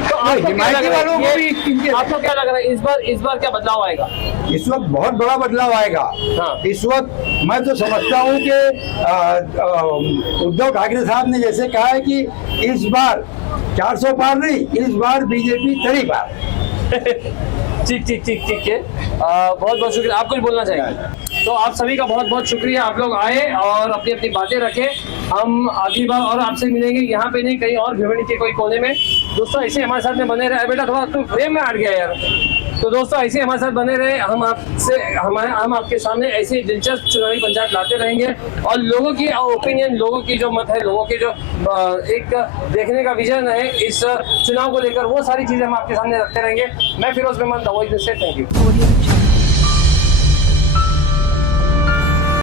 तो हिमायती वालों को भी इनके, आपको क्या लग रहा है इस बार क्या बदलाव आएगा? इस वक्त बहुत बड़ा बदलाव आएगा। हाँ। इस वक्त मैं तो समझता हूँ कि उद्धव ठाकरे साहब ने जैसे कहा है कि इस बार 400 पार नहीं, इस बार बीजेपी 30 पार। ठीक है, बहुत बहुत शुक्रिया। आप कुछ बोलना चाहेंगे? तो आप सभी का बहुत बहुत शुक्रिया, आप लोग आए और अपनी अपनी बातें रखें। हम अगली बार और आपसे मिलेंगे, यहाँ पे नहीं कहीं और भिवंडी के कोई कोने में। दोस्तों ऐसे हमारे साथ में बने रहे। बेटा थोड़ा तू फ्रेम में हट गया यार। तो दोस्तों ऐसे हमारे साथ बने रहे, हम आपके सामने ऐसे दिलचस्प चुनावी पंचायत लाते रहेंगे और लोगों की ओपिनियन, लोगों की जो मत है, लोगों के जो एक देखने का विजन है इस चुनाव को लेकर, वो सारी चीजें हम आपके सामने रखते रहेंगे। मैं फिरोज मेहमान, द वॉइस से, थैंक यू।